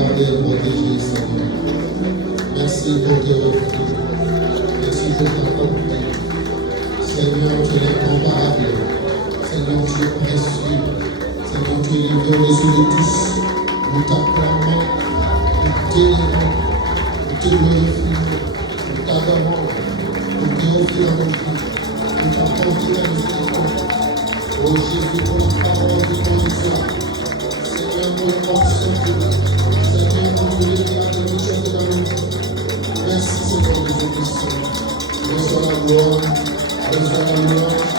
garder et protéger, Seigneur. Merci pour tes refus. Merci pour ta bonté. Seigneur, tu es incomparable. Seigneur, tu es précieux. Seigneur, tu es élevé au-dessus de tous. Nous t'acclamons, nous t'élevons, nous te glorifions, nous t'adorons, nous t'offrons dans nos vies, nous t'apportons la miséricorde. Oh Jésus, pour la parole de ton histoire. Seigneur, pour le morceau de Dieu. Seigneur, pour le miracle de nos choses dans nos vies. Merci Seigneur de ton Christ. Reçois la gloire, reçois la louange,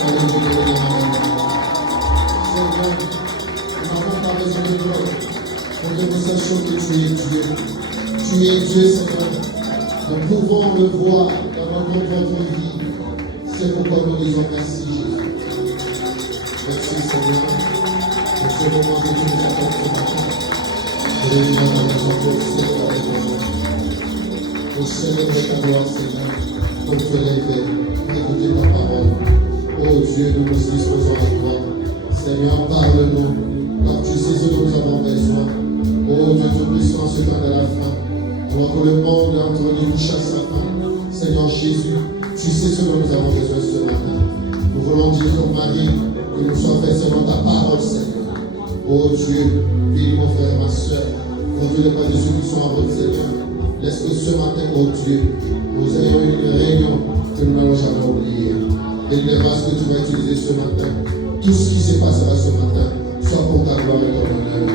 dans le nom de Seigneur, nous n'avons pas besoin de gloire. Pour que nous sachions que tu es Dieu. Tu es Dieu, Seigneur. Nous pouvons le voir dans notre propre vie. C'est pourquoi nous disons merci, Jésus. Merci, Seigneur, pour ce moment que tu nous apportes ce matin. Et nous allons pour célébrer ton nom. Pour célébrer ta gloire, Seigneur. Pour te lever, écouter ta parole. Oh Dieu, nous nous disposons à toi. Seigneur, parle-nous. Car tu sais ce dont nous avons besoin. Oh Dieu Tout-Puissant, ce temps de la fin, alors que le monde est en train de toucher à sa fin. Seigneur Jésus, tu sais ce dont nous avons besoin ce matin. Nous voulons dire ton mari, que nous soyons faits selon ta parole, Seigneur. Oh Dieu, bénis mon frère et ma soeur. Conduis les pas de ceux qui sont à votre Seigneur. Laisse que ce matin, oh Dieu, nous ayons une réunion que nous n'allons jamais oublier. Bénis les vases que tu vas utiliser ce matin. Tout ce qui se passera ce matin, soit pour ta gloire et ton honneur.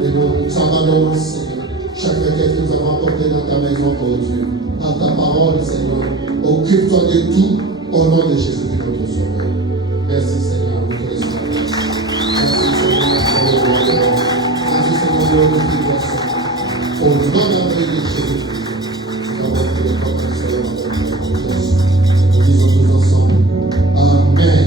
Et nous t'abandonnons, Seigneur, chaque requête que nous avons apportée dans ta maison, oh Dieu. Par ta parole, Seigneur, occupe-toi de tout au nom de Jésus, notre Sauveur. Merci, Seigneur, nous te laissons. Merci, Seigneur, pour le roi de l'homme. Merci, Seigneur, pour le glorification. Au nom merveilleux de Jésus, nous avons fait le corps de Seigneur dans notre confiance. Nous disons tous ensemble. Amen.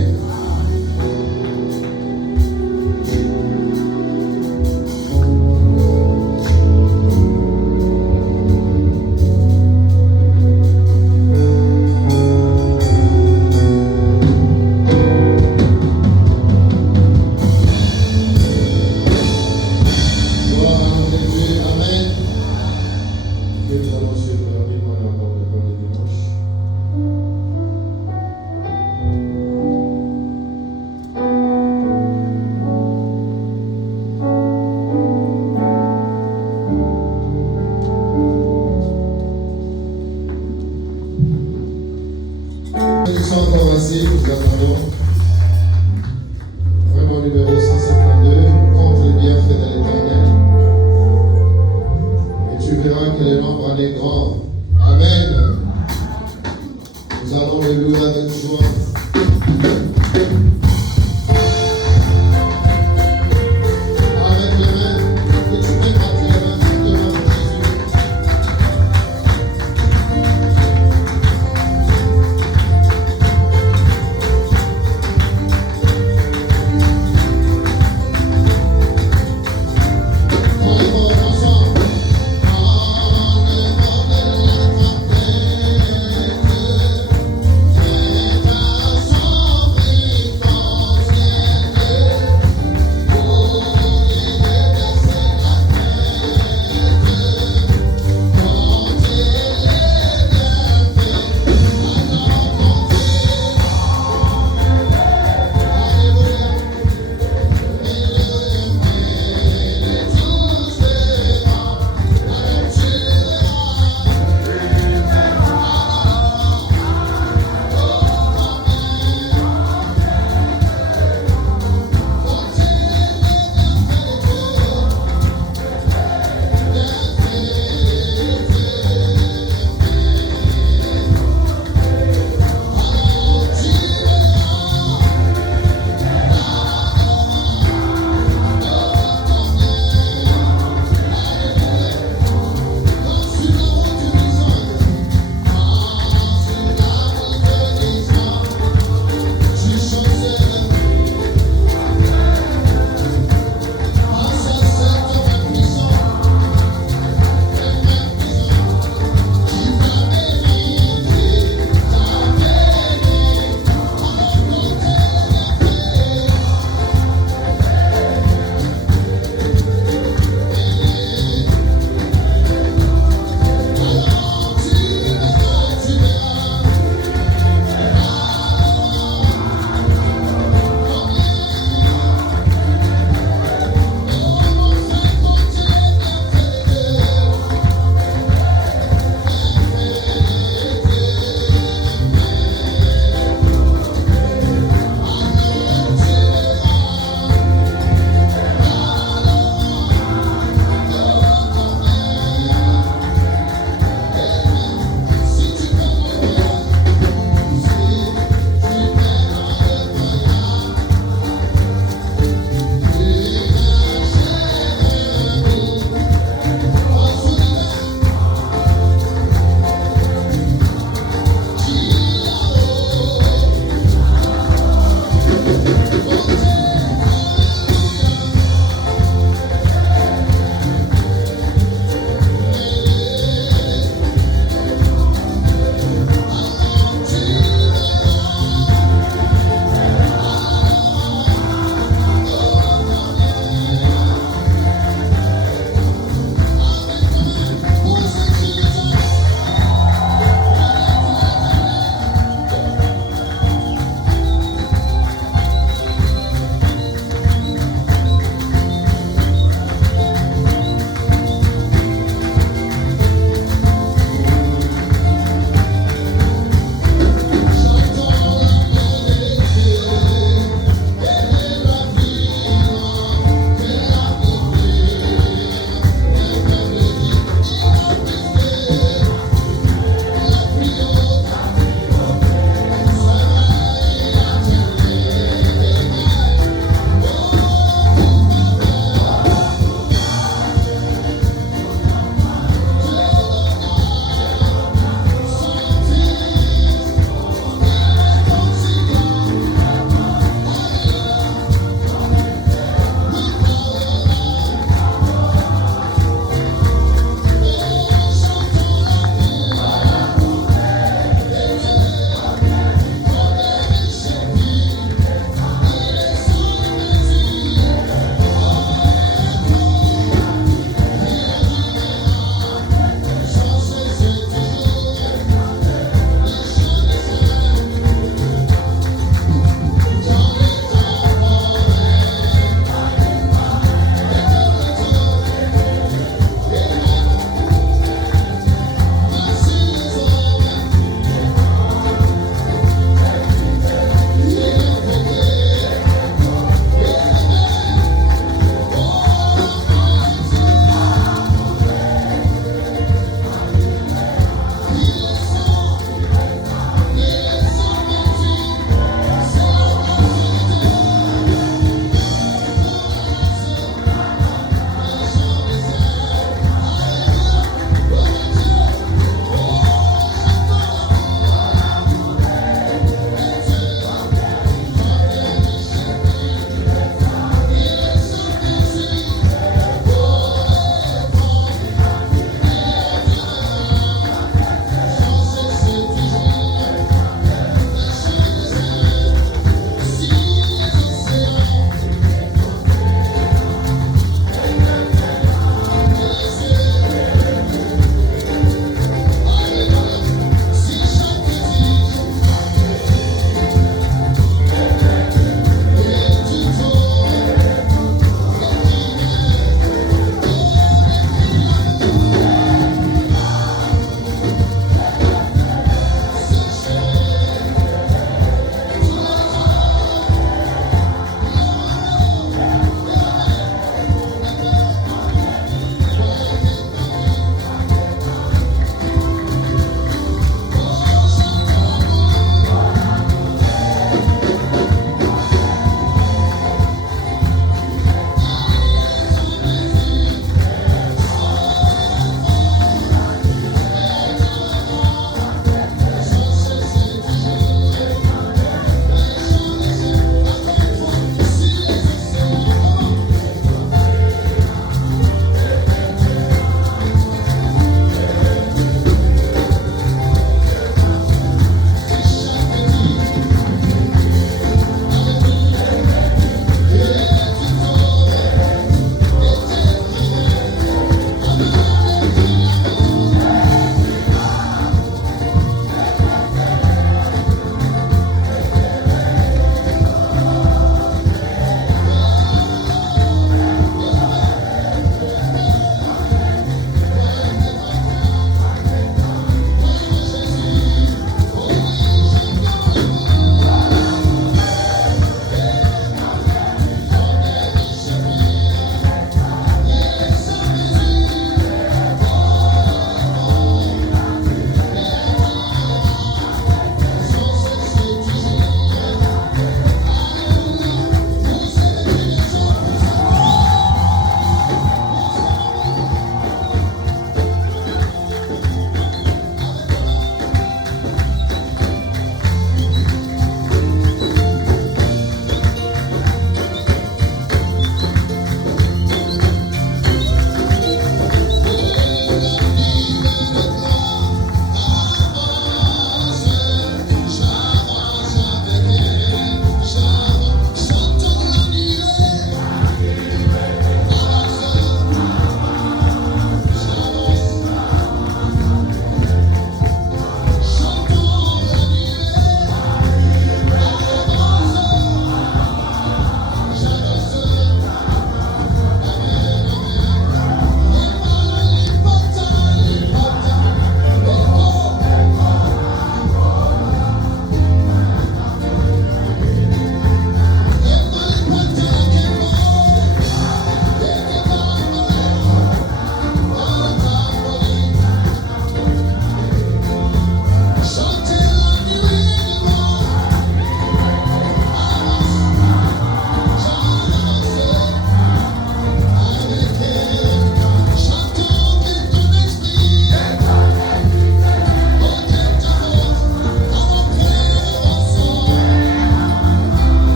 Ensemble.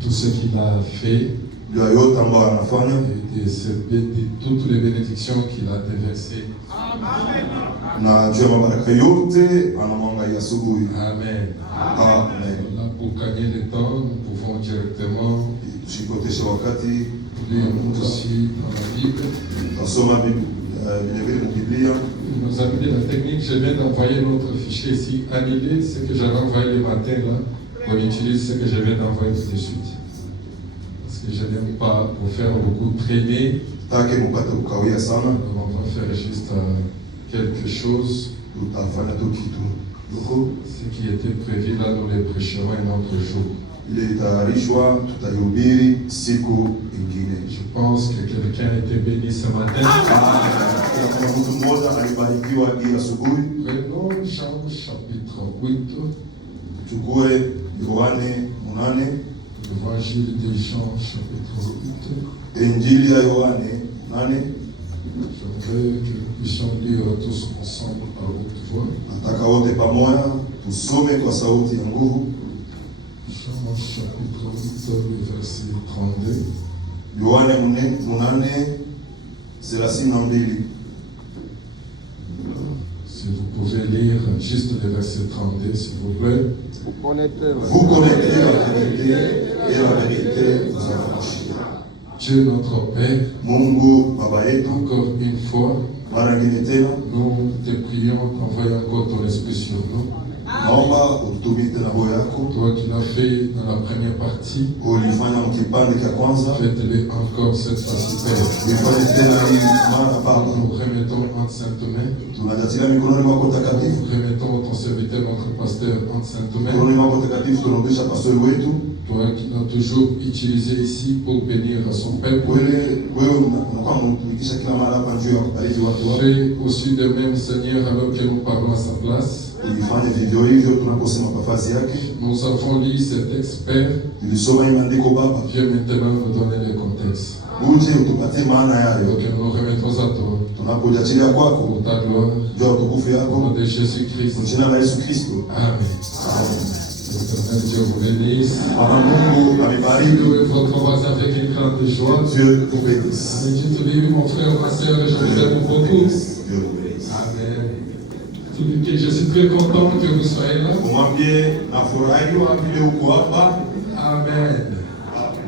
Tout ce qu'il a fait et de toutes les bénédictions qu'il a déversées. Amen. Là, pour gagner le temps, nous pouvons directement lire aussi dans la Bible. Nos amis de la technique, je viens d'envoyer notre fichier ici. Annuler ce que j'avais envoyé le matin là. On utilise ce que je viens d'envoyer tout de suite. Parce que je n'aime pas vous faire beaucoup traîner. On va faire juste quelque chose. Ce qui était prévu là, nous les prêcherons un autre jour. Je pense que quelqu'un a été béni ce matin. Prenons Jean chapitre 8. L'évangile de Jean chapitre 8. J'aimerais que nous puissions lire tous ensemble à haute voix. Jean chapitre 8, le verset 32. Si vous pouvez lire juste le verset 32, s'il vous plaît. Vous connaîtrez la vérité et la vérité vous affranchira. Dieu notre Père, encore une fois, nous te prions d'envoyer encore ton esprit sur nous. Toi qui l'as fait dans la première partie, faites-le encore cette fois-ci, Père. Nous remettons en sainte main. Nous remettons ton serviteur, notre pasteur, en sainte main. Toi qui l'as toujours utilisé ici pour bénir son peuple. Fais aussi de même, Seigneur, alors que nous parlons à sa place. Nous avons lu cet expert. Viens maintenant nous donner le contexte. Donc nous remettons à toi. Pour ta gloire. Au nom de Jésus-Christ. Amen. Éternel Dieu vous bénisse. Bwana Mungu amebariki. Louez votre voix avec une grande joie. Dieu vous bénisse. Dieu te bénisse, mon frère, ma soeur, je vous aime beaucoup. Dieu vous bénisse. Amen. Je suis très content que vous soyez là. Kumwambie nafurahi vile uko hapa. Amen.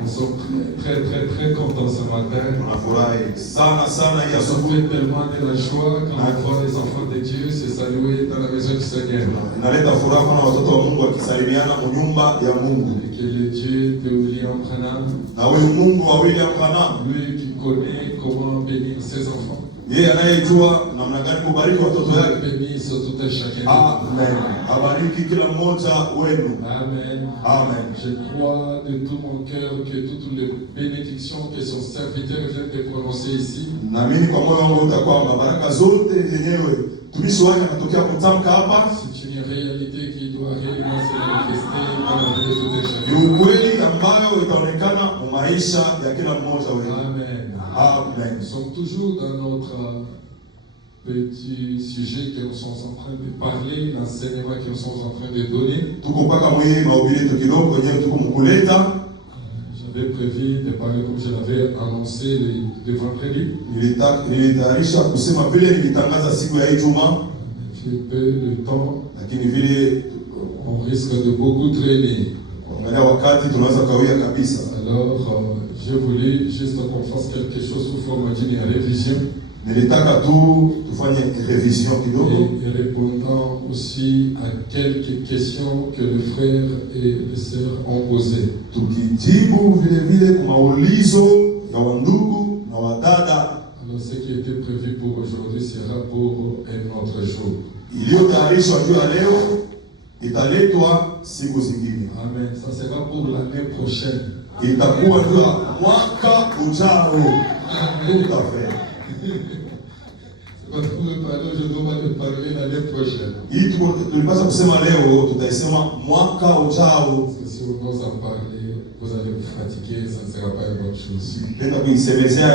Nous sommes très contents ce matin. Nafurahi sana sana hii Nous sommes asubuhi. tellement de la joie quand on voit les enfants de Dieu se saluer dans la maison du Seigneur. Inaleta furaha kuna watoto wa Mungu wakisalimiana mu nyumba ya Mungu. Que le Dieu de William Branham, Na huyu Mungu wa William Branham, lui qui connaît comment bénir ses enfants, yeye anayejua namna gani kubariki watoto yake. bénisse tout un chacun. Amen. Abariki kila mmoja wenu. Amen. Amen. Je crois de tout mon cœur que toutes les bénédictions que son serviteur vient de prononcer ici, Naamini kwa moyo wangu wote kwamba baraka zote zenyewe tumishi wake anatokea kutamka hapa c'est une réalité qui doit réellement se manifester dans la vie de tout un ni chacun. ukweli ambayo itaonekana mu maisha ya kila mmoja wetu. Amen. Amen. Nous sommes toujours dans notre petit sujet que nous sommes en train de parler, l'enseignement que nous sommes en train de donner. Tuko mpaka mwe mahubiri yetu kidogo wenyewe tuko mkuleta. J'avais prévu de parler comme je l'avais annoncé le vendredi. Nilitayarisha kusema vile nilitangaza siku ya Ijumaa, J'ai peu de temps, lakini vile on risque de beaucoup traîner. kuangalia wakati tunaweza kawia kabisa. Alors, je voulais juste qu'on fasse quelque chose sous forme d'une révision Nilitaka tu tufanye revision kidogo et répondant aussi à quelques questions que les frères et les sœurs ont posées. tukijibu vile vile kwa maulizo ya wandugu na wadada Alors, ce qui était prévu pour aujourd'hui sera pour un autre jour. iliyotayarishwa juu ya leo italetwa siku zingine. Amen. Ça sera pour l'année prochaine. Itakuwa juu ya mwaka ujao. Tout à fait. Quand vous me parlez, je dois te parler l'année prochaine. Hii tulipaswa kusema leo, tutaisema mwaka ujao. Parce que si on ose en parler, vous allez vous fatiguer, ça ne sera pas une bonne chose. Tenda kuisemezea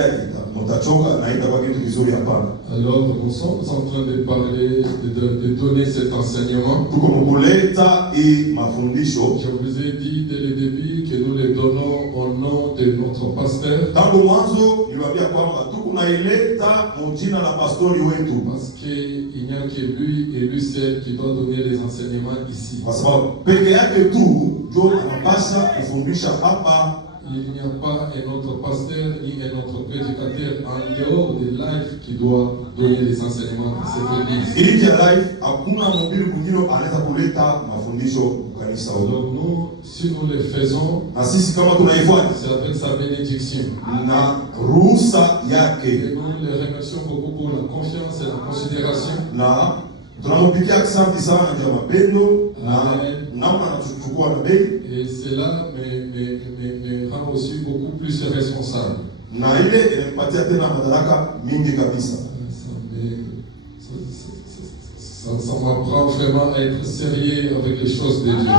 mtachoka na itakuwa kitu kizuri hapana. Alors, nous sommes en train de parler, de donner cet enseignement. Tuko mkuleta hii mafundisho. Je vous ai dit dès le début que nous les donnons au nom de notre pasteur. Tangu mwanzo niliwaambia kwamba tuko naileta mjina la pastori wetu. Parce qu'il n'y a que lui et lui seul qui doit donner les enseignements ici. Kwa sababu peke yake tu ndio anapaswa kufundisha hapa. Il n'y a pas un autre pasteur ni un autre prédicateur en dehors de life qui doit donner les enseignements de cette église. Hii ya life hakuna mhubiri mwingine anaweza kuleta mafundisho kanisa. Alors nous, si nous le faisons, Na sisi kama tunaifuata c'est avec sa bénédiction. na ruhusa yake, Et nous le remercions beaucoup pour la confiance et la considération. na tunampigia asante sana kwa mapendo na Amen. namna anatuchukua na bei, Et cela me rend aussi beaucoup plus responsable. na ile inampatia tena madaraka mingi kabisa. Ça m'apprend vraiment à être sérieux avec les choses de Dieu.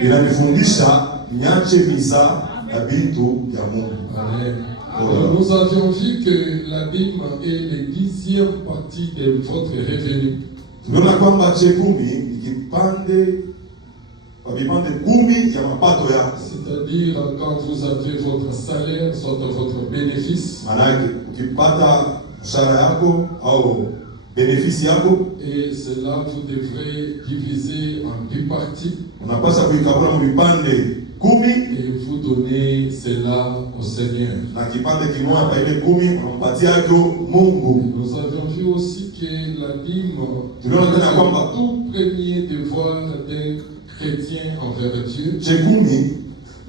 Inanifundisha niache miza na vitu vya Mungu. Amen. Alors, nous avions vu que la dîme est la 10e partie de votre revenu. Tunaona kwamba chekumi ni kipande kwa vipande 10 ya mapato yako. C'est-à-dire, quand vous avez votre salaire, soit votre bénéfice, Maanake ukipata mshahara yako au benefisi yako, et cela vous devrez diviser en 2 parties, unapaswa kuikabula mu vipande 10 et vous donner cela au Seigneur. na kipande kimoja pa ile 10 unampatia yako Mungu. Nous avions vu aussi que la dîme est le tout premier devoir d'un chrétien envers Dieu. Chekumi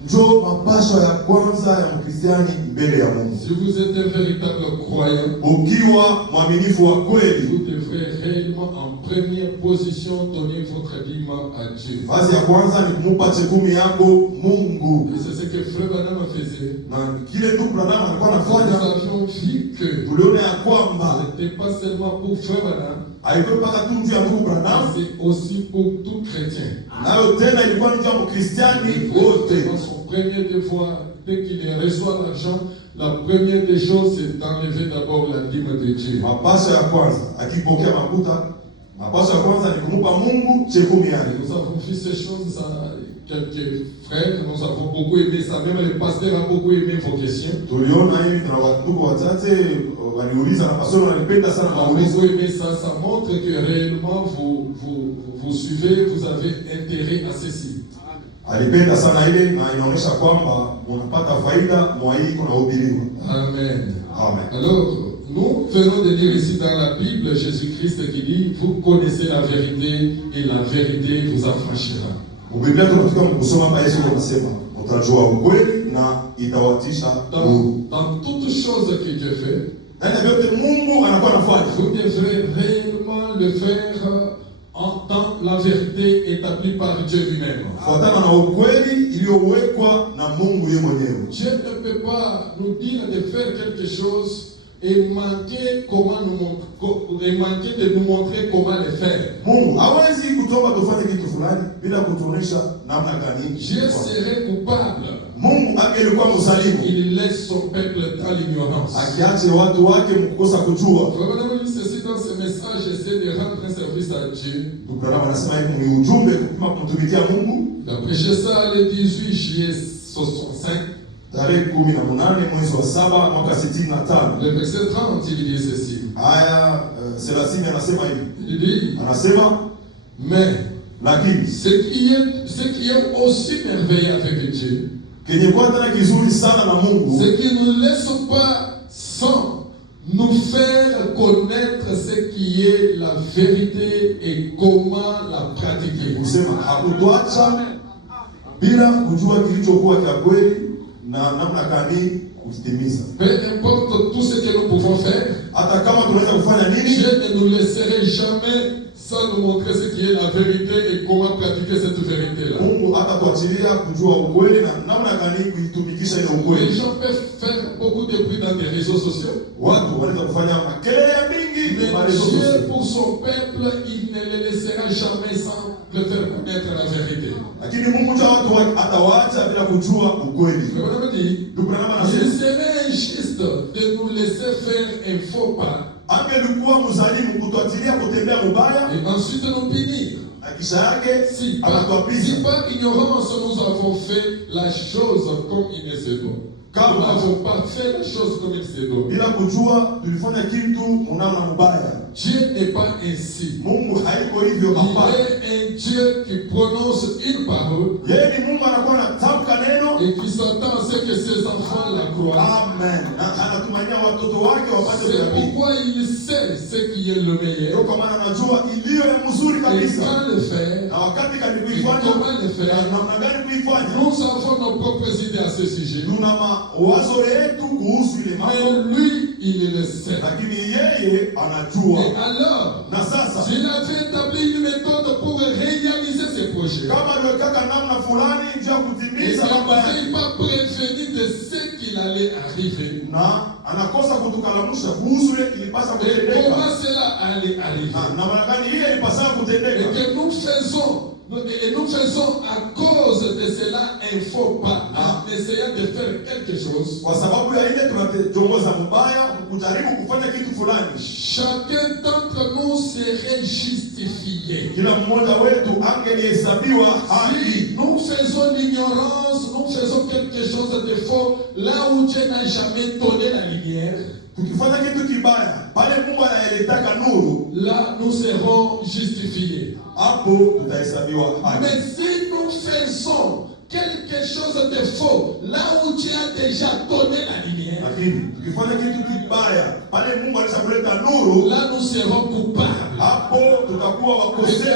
ndio mapasho ya kwanza ya Mkristiani mbele ya Mungu. Si vous êtes un véritable croyant, Ukiwa mwaminifu wa kweli, vous devrez réellement en première position donner votre dîme à Dieu. vazi ya kwanza ni kumupa chekumi yako Mungu. Et c'est ce que Frère Branham faisait. Na kile tu Branham alikuwa Nous anafanya, avions vu que tuliona ya ce kwamba n'était pas seulement pour Frère Branham, haikuwa mpaka tu njia ya ndugu Branham, c'est aussi pour tout chrétien. nayo tena ilikuwa ni njia ya Mkristiani wote. Dans son premier devoir, dès qu'il reçoit l'argent, la première des choses, c'est d'enlever d'abord la dîme de Dieu. Mapasho ya kwanza akipokea makuta, mapasho ya kwanza ni kumupa Mungu chekumi Et yake. nous avons vu ces choses quelques frères, nous avons beaucoup aimé ça. Même le pasteur a beaucoup aimé vos questions. Tuliona hivi na watu wachache waliuliza na pastor wanalipenda sana On a maulizo. beaucoup aimé ça. Ça montre que réellement vous suivez, vous avez intérêt à ceci. Alipenda sana ile na inaonyesha kwamba unapata faida mwa hii kunahubiriwa. Amen. Amen. Alors, nous venons de lire ici dans la Bible Jésus-Christ qui dit, vous connaissez la vérité et la vérité vous affranchira. Biblia tunatoka kusoma hapa Yesu anasema mtajua ukweli na itawatisha huru. Dans toute chose que Dieu fait, Ndani ya yote Mungu anakuwa anafanya. vous devrez réellement le faire en tant la vérité établie par Dieu lui-même. Fuatana na ukweli iliyowekwa na Mungu yeye mwenyewe. Dieu ne peut pas nous dire de faire quelque chose et manquer de nous montrer comment le faire. Mungu hawezi kutoka tufanye kitu fulani bila kutuonesha namna gani. Dieu serait coupable. Mungu angelikuwa msalimu. Il laisse son peuple dans l'ignorance. Akiache watu wake mkukosa kujua. Vraiment, ceci dans ce message, essaie de rendre un service à Dieu. Tukrana wanasema hivi ni ujumbe kupima kumtumikia Mungu. Il a prêché ça le 18 juillet 65. Tarehe 18 mwezi wa 7 mwaka 65. Le verset 30, il dit ceci. Aya 30 anasema hivi. Il dit, Anasema mais lakini ce qui est aussi merveilleux avec Dieu, kenye kwa tena kizuri sana na Mungu, c'est qu'il ne nous laisse pas sans nous faire connaître ce qui est la vérité et comment la pratiquer. kusema hakutuacha bila kujua kilichokuwa cha kweli na namna gani kutimiza. Peu importe tout ce que nous pouvons faire, Hata kama tunaweza kufanya nini, Dieu ne nous laisserait jamais sans nous montrer ce qui est la vérité et comment pratiquer cette vérité-là. Mungu hatatuachilia kujua ukweli na namna gani kuitumikisha ile Les ukweli. gens peuvent faire beaucoup de bruit dans les réseaux sociaux, Watu wanaweza kufanya makelele mingi mais kwa rezo Dieu, sosiali. pour son peuple, il ne les laissera jamais sans le faire connaître la vérité. Lakini Mungu cha watu wake atawaacha bila kujua ukweli. Le Bonhomme dit, Ndugu Branham il anasema serait injuste de nous laisser faire un faux pas angelikuwa mzalimu kutuachilia kutembea mubaya et ensuite nous punir. na kisha yake Si anatuapiza. par ignorance nous avons fait la chose comme il ne se doit. Nous n'avons pas fait la chose comme il se doit. Bila kujua tulifanya kitu mnamna mubaya. Dieu n'est pas ainsi. Mungu haiko hivyo Il hapana. est un Dieu qui prononce une parole Yeye ni Mungu anakuwa anatamka neno. et qui s'attend à ce que ses enfants la croient. Amen. Na anatumania watoto wake wapate C'est kuamini. pourquoi il sait ce qui est le Ndio meilleur kwa maana anajua iliyo ya mzuri et kabisa. quand le faire Na wakati gani et kuifanya comment le na faire. namna gani kuifanya. Nous avons nos propres idées à ce sujet. Tuna mawazo yetu kuhusu ile mambo, Mais lui, il le sait. lakini yeye anajua. Et alors, Na sasa il avait établi une méthode pour réaliser ses projets. kama aliwekaka namna fulani njia ya Et kutimiza ça mambo ne yake, nous pas prévenu de ce qu'il allait arriver. na anakosa kutukalamusha kuhusu ile ilipasa Et kutendeka comment cela allait arriver. na namna gani ile ilipasa Et kutendeka. que nous faisons à cause de cela un faux pas en essayant de faire quelque chose. Kwa sababu ya ile tunatongoza mbaya kujaribu kufanya kitu fulani, Chacun d'entre nous serait justifié. kila mmoja wetu angelihesabiwa haki. Si nous faisons l'ignorance, nous faisons quelque chose de faux, là où Dieu n'a jamais donné la lumière, Tukifanya kitu kibaya pale Mungu anayeletaka nuru, là nous serons justifiés. hapo tutahesabiwa haki. Mais si nous faisons quelque chose de faux, là où Dieu a déjà donné la lumière, Lakini tukifanya kitu kibaya pale Mungu alishakuleta nuru, là nous serons coupables. hapo tutakuwa wakosefu.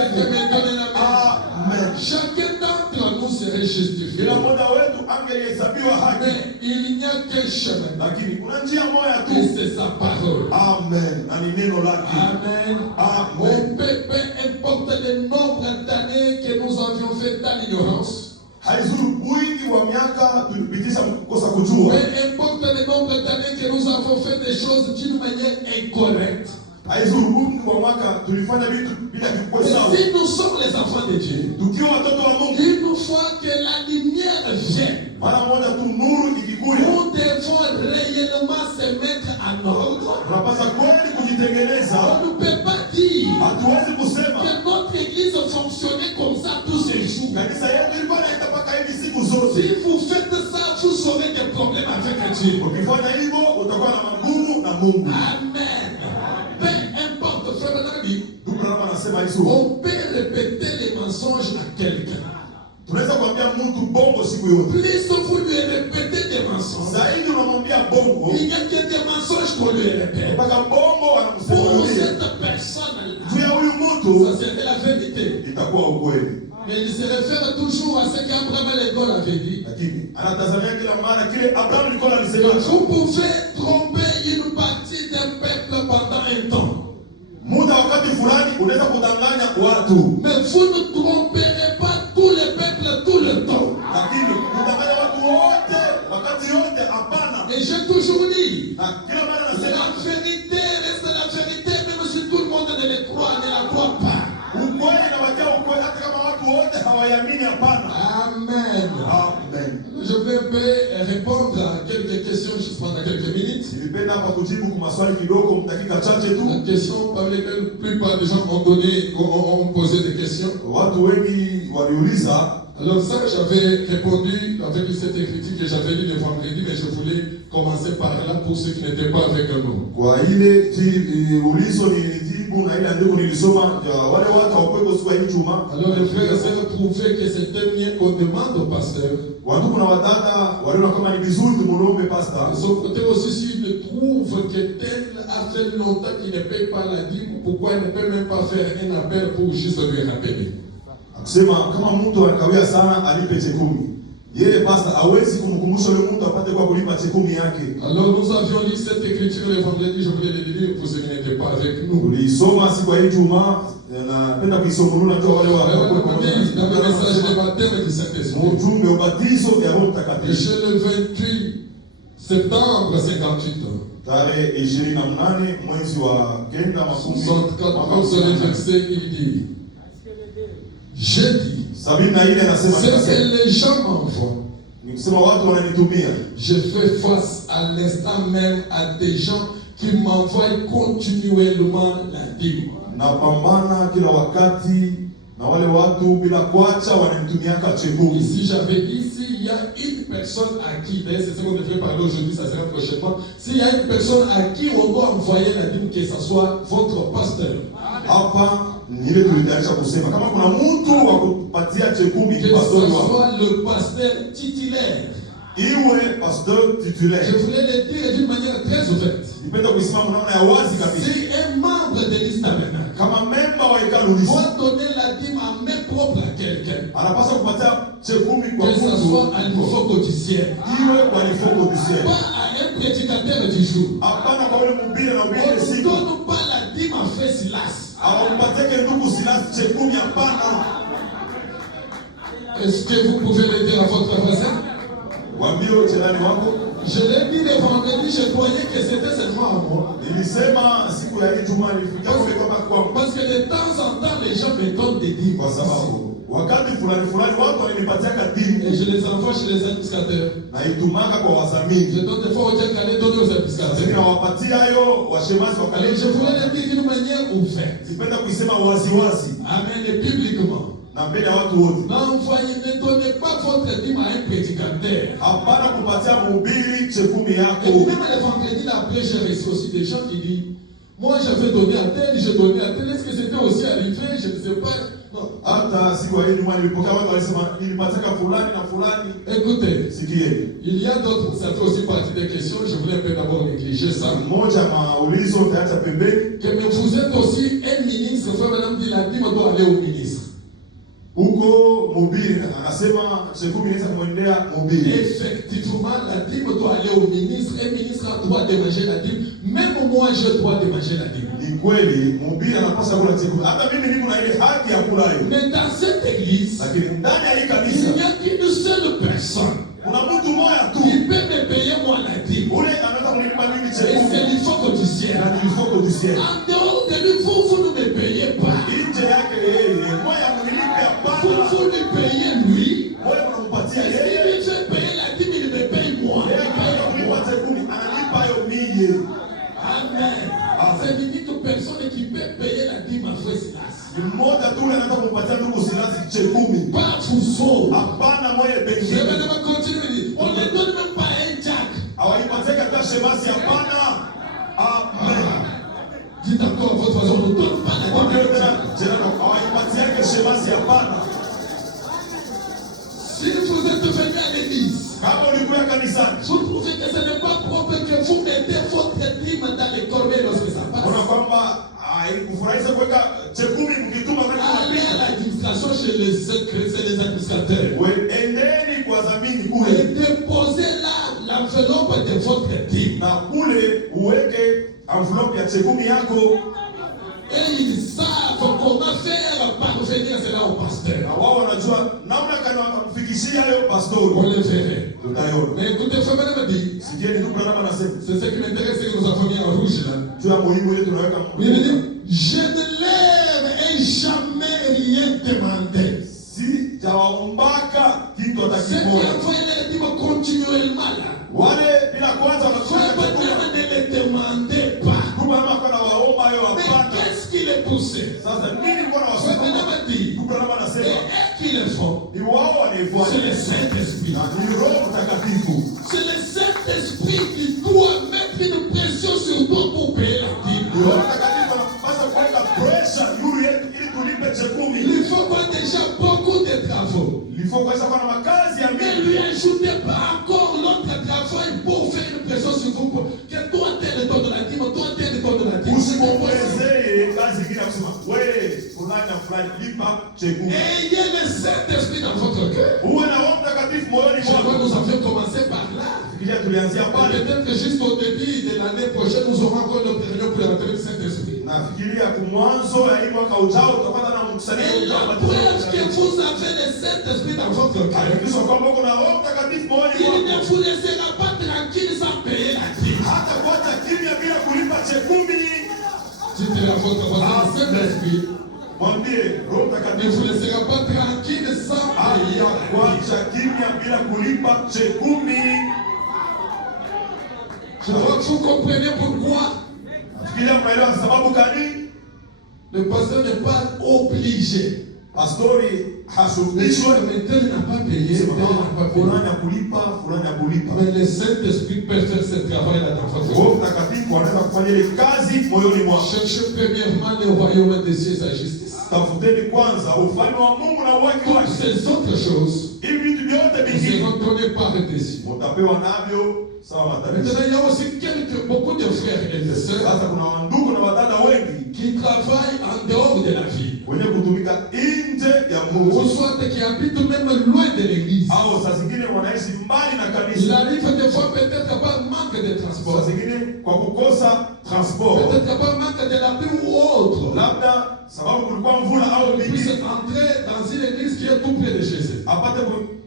Amen. Chacun d'entre nous serait justifié. Kila mmoja wetu angelihesabiwa haki, Mais il n'y a qu'un chemin, lakini kuna njia moja et tu. c'est sa parole. Amen. Na ni neno lake. Amen. Amen. Peu importe le nombre d'années que nous avions fait dans l'ignorance, Haizuru wingi wa miaka tulipitisha kukosa kujua. peu importe le nombre d'années que nous avons fait des choses d'une manière incorrecte, Haizuru wingi wa mwaka tulifanya vitu bila kukuwa mais sawa. si nous sommes les enfants de Dieu, Tukiwa watoto wa Mungu, une fois que la lumière vient, mara moja tu nuru ikikuja, nous devons réellement se mettre en ordre. tunapaswa kweli kujitengeneza. On ne peut pas dire Hatuwezi kusema que notre église fonctionnait comme ça tous ces jours. kanisa yetu ilikuwa inaenda avec Dieu. Ukifanya hivyo utakuwa na magumu na Mungu. Amen. Peu importe, frère Nanabi, Ndugu Branham anasema hizo. on peut répéter les mensonges à quelqu'un. Tunaweza kuambia mtu bongo siku yote. Plus vous lui répétez des mensonges, Zaidi unamwambia bongo. il n'y a que des mensonges qu'on lui répète. Mpaka bongo Pour anamsema cette personne-là, juu ya huyu mtu ça serait la vérité. itakuwa ukweli. Mais il se réfère toujours à ce qu'Abraham l'école avait dit. Lakini anatazamia kila mara kile Abraham alikuwa alisema. Vous pouvez tromper une partie d'un peuple pendant un temps. Muda wakati fulani unaweza kudanganya watu. Mais vous ne tromperez pas tous les peuples tout le temps. Lakini kudanganya watu wote wakati yote hapana. Et j'ai toujours dit, Na kila mara nasema la vérité reste la vérité, même si tout le monde ne le croit, ne la croit pas. ukweli na wakia ukweli hata kama watu wote hawaiamini hapana. Amen. Amen. Je vais un peu répondre à quelques questions juste pendant quelques minutes. Nilipenda hapa kujibu kwa maswali kidogo dakika chache tu. La question par laquelle la plupart des gens ont posé des questions. Watu wengi waliuliza. Alors ça, j'avais répondu avec cette écriture que j'avais lu le vendredi, mais je voulais commencer par là pour ceux qui n'étaient pas avec nous. Kwa ile ulizo nilijibu na ile andiko nilisoma ya wale watu hawakuwepo siku ya Ijumaa. Alors les frères et sœurs trouvaient que c'était mieux qu'on demande au pasteur. Wandugu na wadada waliona kama ni vizuri tumulombe pastor. De son côté aussi, s'il trouve que tel a fait longtemps qu'il ne paye pas la dîme, pourquoi il ne peut même pas faire un appel pour juste lui rappeler? Akisema kama mtu anakawia sana alipe 10,000. Yeye pastor hawezi kumkumbusha yule mtu apate kwa kulipa 10,000 yake. Alors nous avions lu cette écriture le vendredi, je voulais le lire pour ceux qui n'étaient pas avec nous. Ulisoma siku ya Ijumaa na napenda kuisoma tu wale wa dans le message de baptême du Saint-Esprit. Mjumbe ubatizo ya Roho Mtakatifu. Chez le 28 septembre 58. Tarehe 28 mwezi wa kenda makumi 64 sur le verset, il dit, j'ai dit, Sabini na ile anasema c'est que les gens m'envoient. Nikisema watu wananitumia. Je fais face à l'instant même à des gens qui m'envoient continuellement la dîme. Napambana kila wakati na wale watu bila kuacha wananitumiaka 10,000. Ici j'avais dit, s'il y a une personne à qui, d'ailleurs c'est ce qu'on devrait parler aujourd'hui, ça sera prochainement, s'il y a une personne à qui on doit envoyer la dîme, que ce soit votre pasteur. Hapa nile tulitayarisha kusema kama kuna mtu wa kupatia 10,000 que pastor ce wako. soit le pasteur titulaire. Iwe pasteur titulaire. Je voulais le dire d'une manière très ouverte. Nipenda kusimama naona ya wazi kabisa. Si un membre de l'Istamena Kama memba wa hekalu lisi doit donner la dîme en main propre à quelqu'un, anapaswa kupatia 10,000 kwa que ce soit mtu. à niveau quotidien, Iwe kwa nifoko disiel. pas à un prédicateur du jour. Hapana kwa ule mubile na On ubile ne siku. donne pas la dîme en fait Silas. Awampateke ndugu Silas 10,000 hapana. Est-ce que vous pouvez le dire à votre voisin? Wambio jirani wako. Je l'ai dit le vendredi, je croyais que c'était seulement à moi. Nilisema siku ya Ijumaa nilifikia kama kwa Parce que de temps en temps, les gens me donnent des dîmes. kwa sababu wakati fulani fulani watu wananipatiaka dini Et je les envoie chez les administrateurs. na itumaka kwa wazamini. Je donne des fois au tel qu'elle est donnée aux administrateurs. Sasa nawapatia hayo washemazi Et wakale. je voulais le dire d'une manière ouverte. Sipenda kuisema waziwazi Amen. Et publiquement. na mbele ya watu wote. N'envoyez, ne donnez pas votre dîme à un prédicateur. Hapana kupatia mhubiri 10,000 Et yako. même le vendredi d'après, j'ai reçu aussi des gens qui disent, moi j'avais donné à tel, je donnais à tel. Est-ce que c'était aussi arrivé? Je ne sais pas. Non. Hata siku ya Ijumaa nilipokea watu walisema nilipataka fulani na fulani. Écoutez, Sikieni. il y a d'autres, ça fait aussi partie des questions. Je voulais un peu d'abord négliger ça. Mmoja maulizo taacha pembeni. Que mais vous êtes aussi un ministre, frère madame dit la dîme doit aller au ministre. Huko mhubiri anasema 10,000 inaweza kumwendea mhubiri. Effectivement, la dîme doit aller au ministre. Un ministre a droit de manger la dîme. Même moi, j'ai droit de manger la dîme. Ni kweli mhubiri anapaswa kula 10,000. Hata mimi niko na ile haki ya kula hiyo. Mais dans cette église, Lakini ndani ya hii il kanisa n'y a qu'une seule personne kuna mtu mmoja tu. qui peut me payer moi la dîme. Ule anataka kunilipa mimi Et c'est 10,000. l'effort du ciel. Na nilifoko du ciel. En dehors de lui, vous ne me payez pas. Nje yake yeye, moyo mnilipe hapana. Vous lui payez lui. Moyo unampatia Et s'il yeye. lui fait payer la dîme, il me paye moi. Yeye kaenda kulipa 10,000, analipa hayo mie. Amen. C'est l'unique personne qui peut payer la dîme à frère Silas. Ni mmoja tu ule anataka kumpatia ndugu Silasi 10,000. Pas Fousso. Hapana moyo Je vais pengine. même continuer. On ne donne même pas un jack. kupatia shemasi hapana. Amen. Dites encore votre façon, on ne donne pas la Mwambie dîme. tena jirani, hawaipatia yake shemasi hapana. Si vous êtes venu à l'église, Kama ulikuwa kanisani, vous trouvez que ce n'est pas propre que vous mettez votre dîme dans les corbeilles lorsque ça passe. ona kwamba haikufurahisha kuweka chekumi mkituma kwenye Allez à mapita. l'administration chez les administrateurs. Endeni kwa dhamini Et kule déposez là l'enveloppe de votre dîme. na kule uweke envelope ya chekumi yako, Et ils savent comment faire parvenir cela au pasteur. na wao wanajua namna kana wakamfikishia hayo On pastori. le verrait. Tutaiona. Mais écoutez, frère Madame dit, Sikieni ndugu Branham anasema c'est ce qui m'intéresse, c'est que nous avons mis en rouge là. juu ya muhimu ile tunaweka Il dit, je ne leur ai jamais rien demandé. si jawaombaka kitu hata Ceux qui kimoja. envoient les dîmes continuellement là. Wale bila kwanza Frère wanachukua Madame ne les demandez pas. ndugu Branham kana waomba hayo Mais hapana. qu'est-ce qui les pousse? Sasa nini kwa Frère wasema? Madame dit, Ndugu Branham et anasema eux qui le font, ni wao c'est wanaifuata le Saint-Esprit. na ni Roho Mtakatifu. C'est le Saint-Esprit qui doit mettre une pression sur toi pour payer la dîme. Ni Roho Mtakatifu anapaswa kuweka pressure juu yetu ili tulipe chekumi. Il faut qu'on ait déjà beaucoup de travaux. Il faut kuweza kuwa na makazi ya Ne mingi. lui ajoutez pas encore l'autre travail pour faire une pression sur vous. Que toi, t'es le don de la dîme, toi, t'es le don de la dîme. Usimwongezee kazi ingine ya kusema wewe fulani na fulani lipa chekumi. Ayez le Saint-Esprit dans votre cœur. Uwe na Roho Mtakatifu moyoni Je crois mwako. que nous avions commencé par là. Fikiria tulianzia Et pale. peut-être que juste au début de l'année prochaine, nous aurons encore une réunion pour la rentrée du Saint-Esprit. Nafikiria kumwanzo ya hii mwaka ujao utapata na mkusanyiko Et la preuve que vous avez le Saint-Esprit dans votre cœur, hakikisha kwamba kuna Roho Mtakatifu moyoni il mwako. ne vous laissera pas tranquille sans payer la dîme. Hata kuacha kimya bila kulipa chekumi. Dites la votre voisin, le Saint-Esprit Mwambie Roho ne Mtakatifu vous laissera pas tranquille sans payer la dîme. kuacha kimya bila kulipa chekumi. Je crois que vous comprenez pourquoi Fikiria mnaelewa sababu gani? le pasteur n'est pas obligé. Pastori Le hashurutishwe mais tel n'a pas payé, tel n'a pas payé. fulani ya kulipa, fulani ya kulipa. Mais le Saint-Esprit peut faire ce travail-là dans votre Roho vie. Mtakatifu anaweza kufanya ile kazi moyoni mwako. Cherchez premièrement le royaume des cieux et sa justice. Tafuteni kwanza ufalme wa Mungu na uwaki Toutes wake. ces autres choses Hivi vitu vyote nous vingine seront données par-dessus. mtapewa navyo sawa matabishi. Maintenant, il y a aussi beaucoup de frères et de sœurs Sasa kuna wandugu na wadada wengi qui travaillent en dehors de la vie. wenye kutumika nje ya Mungu, Ou soit qui habitent même loin de l'église. au saa zingine wanaishi mbali na Il kanisa, arrive des fois peut-être par manque de transport, saa zingine kwa kukosa transport, peut-être par manque de la pluie ou autre. labda sababu kulikuwa mvula au On puisse bidii, entrer dans une église qui est tout près de chez eux. apate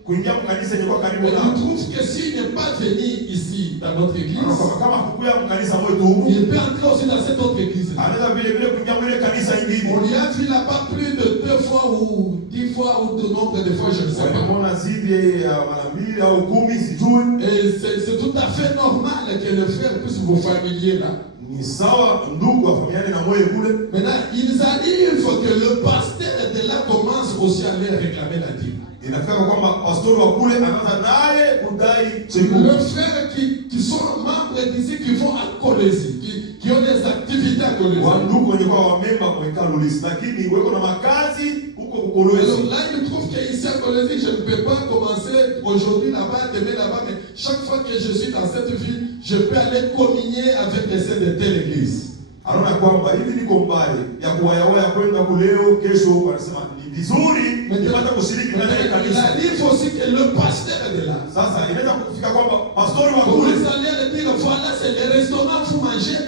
kuingia mkanisa yenye kwa karibu Mais na il trouve que s'il n'est pas venu ici dans notre église, kama hakukuya mkanisa mwetu huku, il peut entrer aussi dans cette autre église. anaweza vile vile kuingia mwile kanisa On ingine. lui a vu là-bas plus de 2 fois ou 10 fois ou de nombre de fois, je ne sais pas. Walimwona zidi ya mara mbili au 10 sijui. Et c'est tout à fait normal que le frère puisse vous familier là. Ni sawa ndugu afamiane na moyo kule. Maintenant, ils arrivent que le pasteur de là commence aussi à leur réclamer la dîme. Inafika kwamba pastori wa kule anaanza naye kudai chekumi. Les frères qui sont membres d'ici, qui vont à Colosie, qui ont des activités à Colosie. Wandugu wenye kwa wamemba kwa hekalu lisi, lakini weko na makazi huko Alors Kolwezi. là, il trouve qu'ici à Colosie, je ne peux pas commencer aujourd'hui là-bas, demain là-bas, mais chaque fois que je suis dans cette ville, je peux aller communier avec les saints de telle église. Anaona kwamba hivi niko mbali ya kuwayawaya kwenda kuleo kesho huko, anasema ni vizuri nipata kushiriki ndani ya Il kanisa. arrive aussi que le pasteur de là, Sasa inaweza kufika kwamba pastori wa quand kule vous allez le dire, voilà, c'est le restaurant, vous mangez,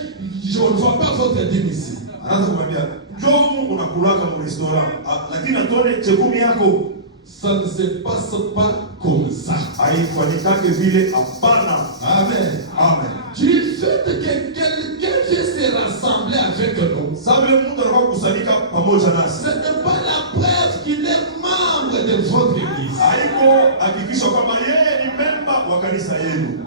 je ne vois pas votre dîme ici. anaanza kumwambia njoo unakulaka mu restaurant, lakini atuone chekumi yako. Ça ne se passe pas comme ça. Haifanyikake vile, hapana. Amen. Amen. Du fait que quelqu'un vient se rassembler avec nous, Sababu yule mtu anakuwa kukusanyika pamoja nasi, ce n'est pas la preuve qu'il est membre de votre église. haiko hakikisha kwamba yeye ni memba wa kanisa yenu.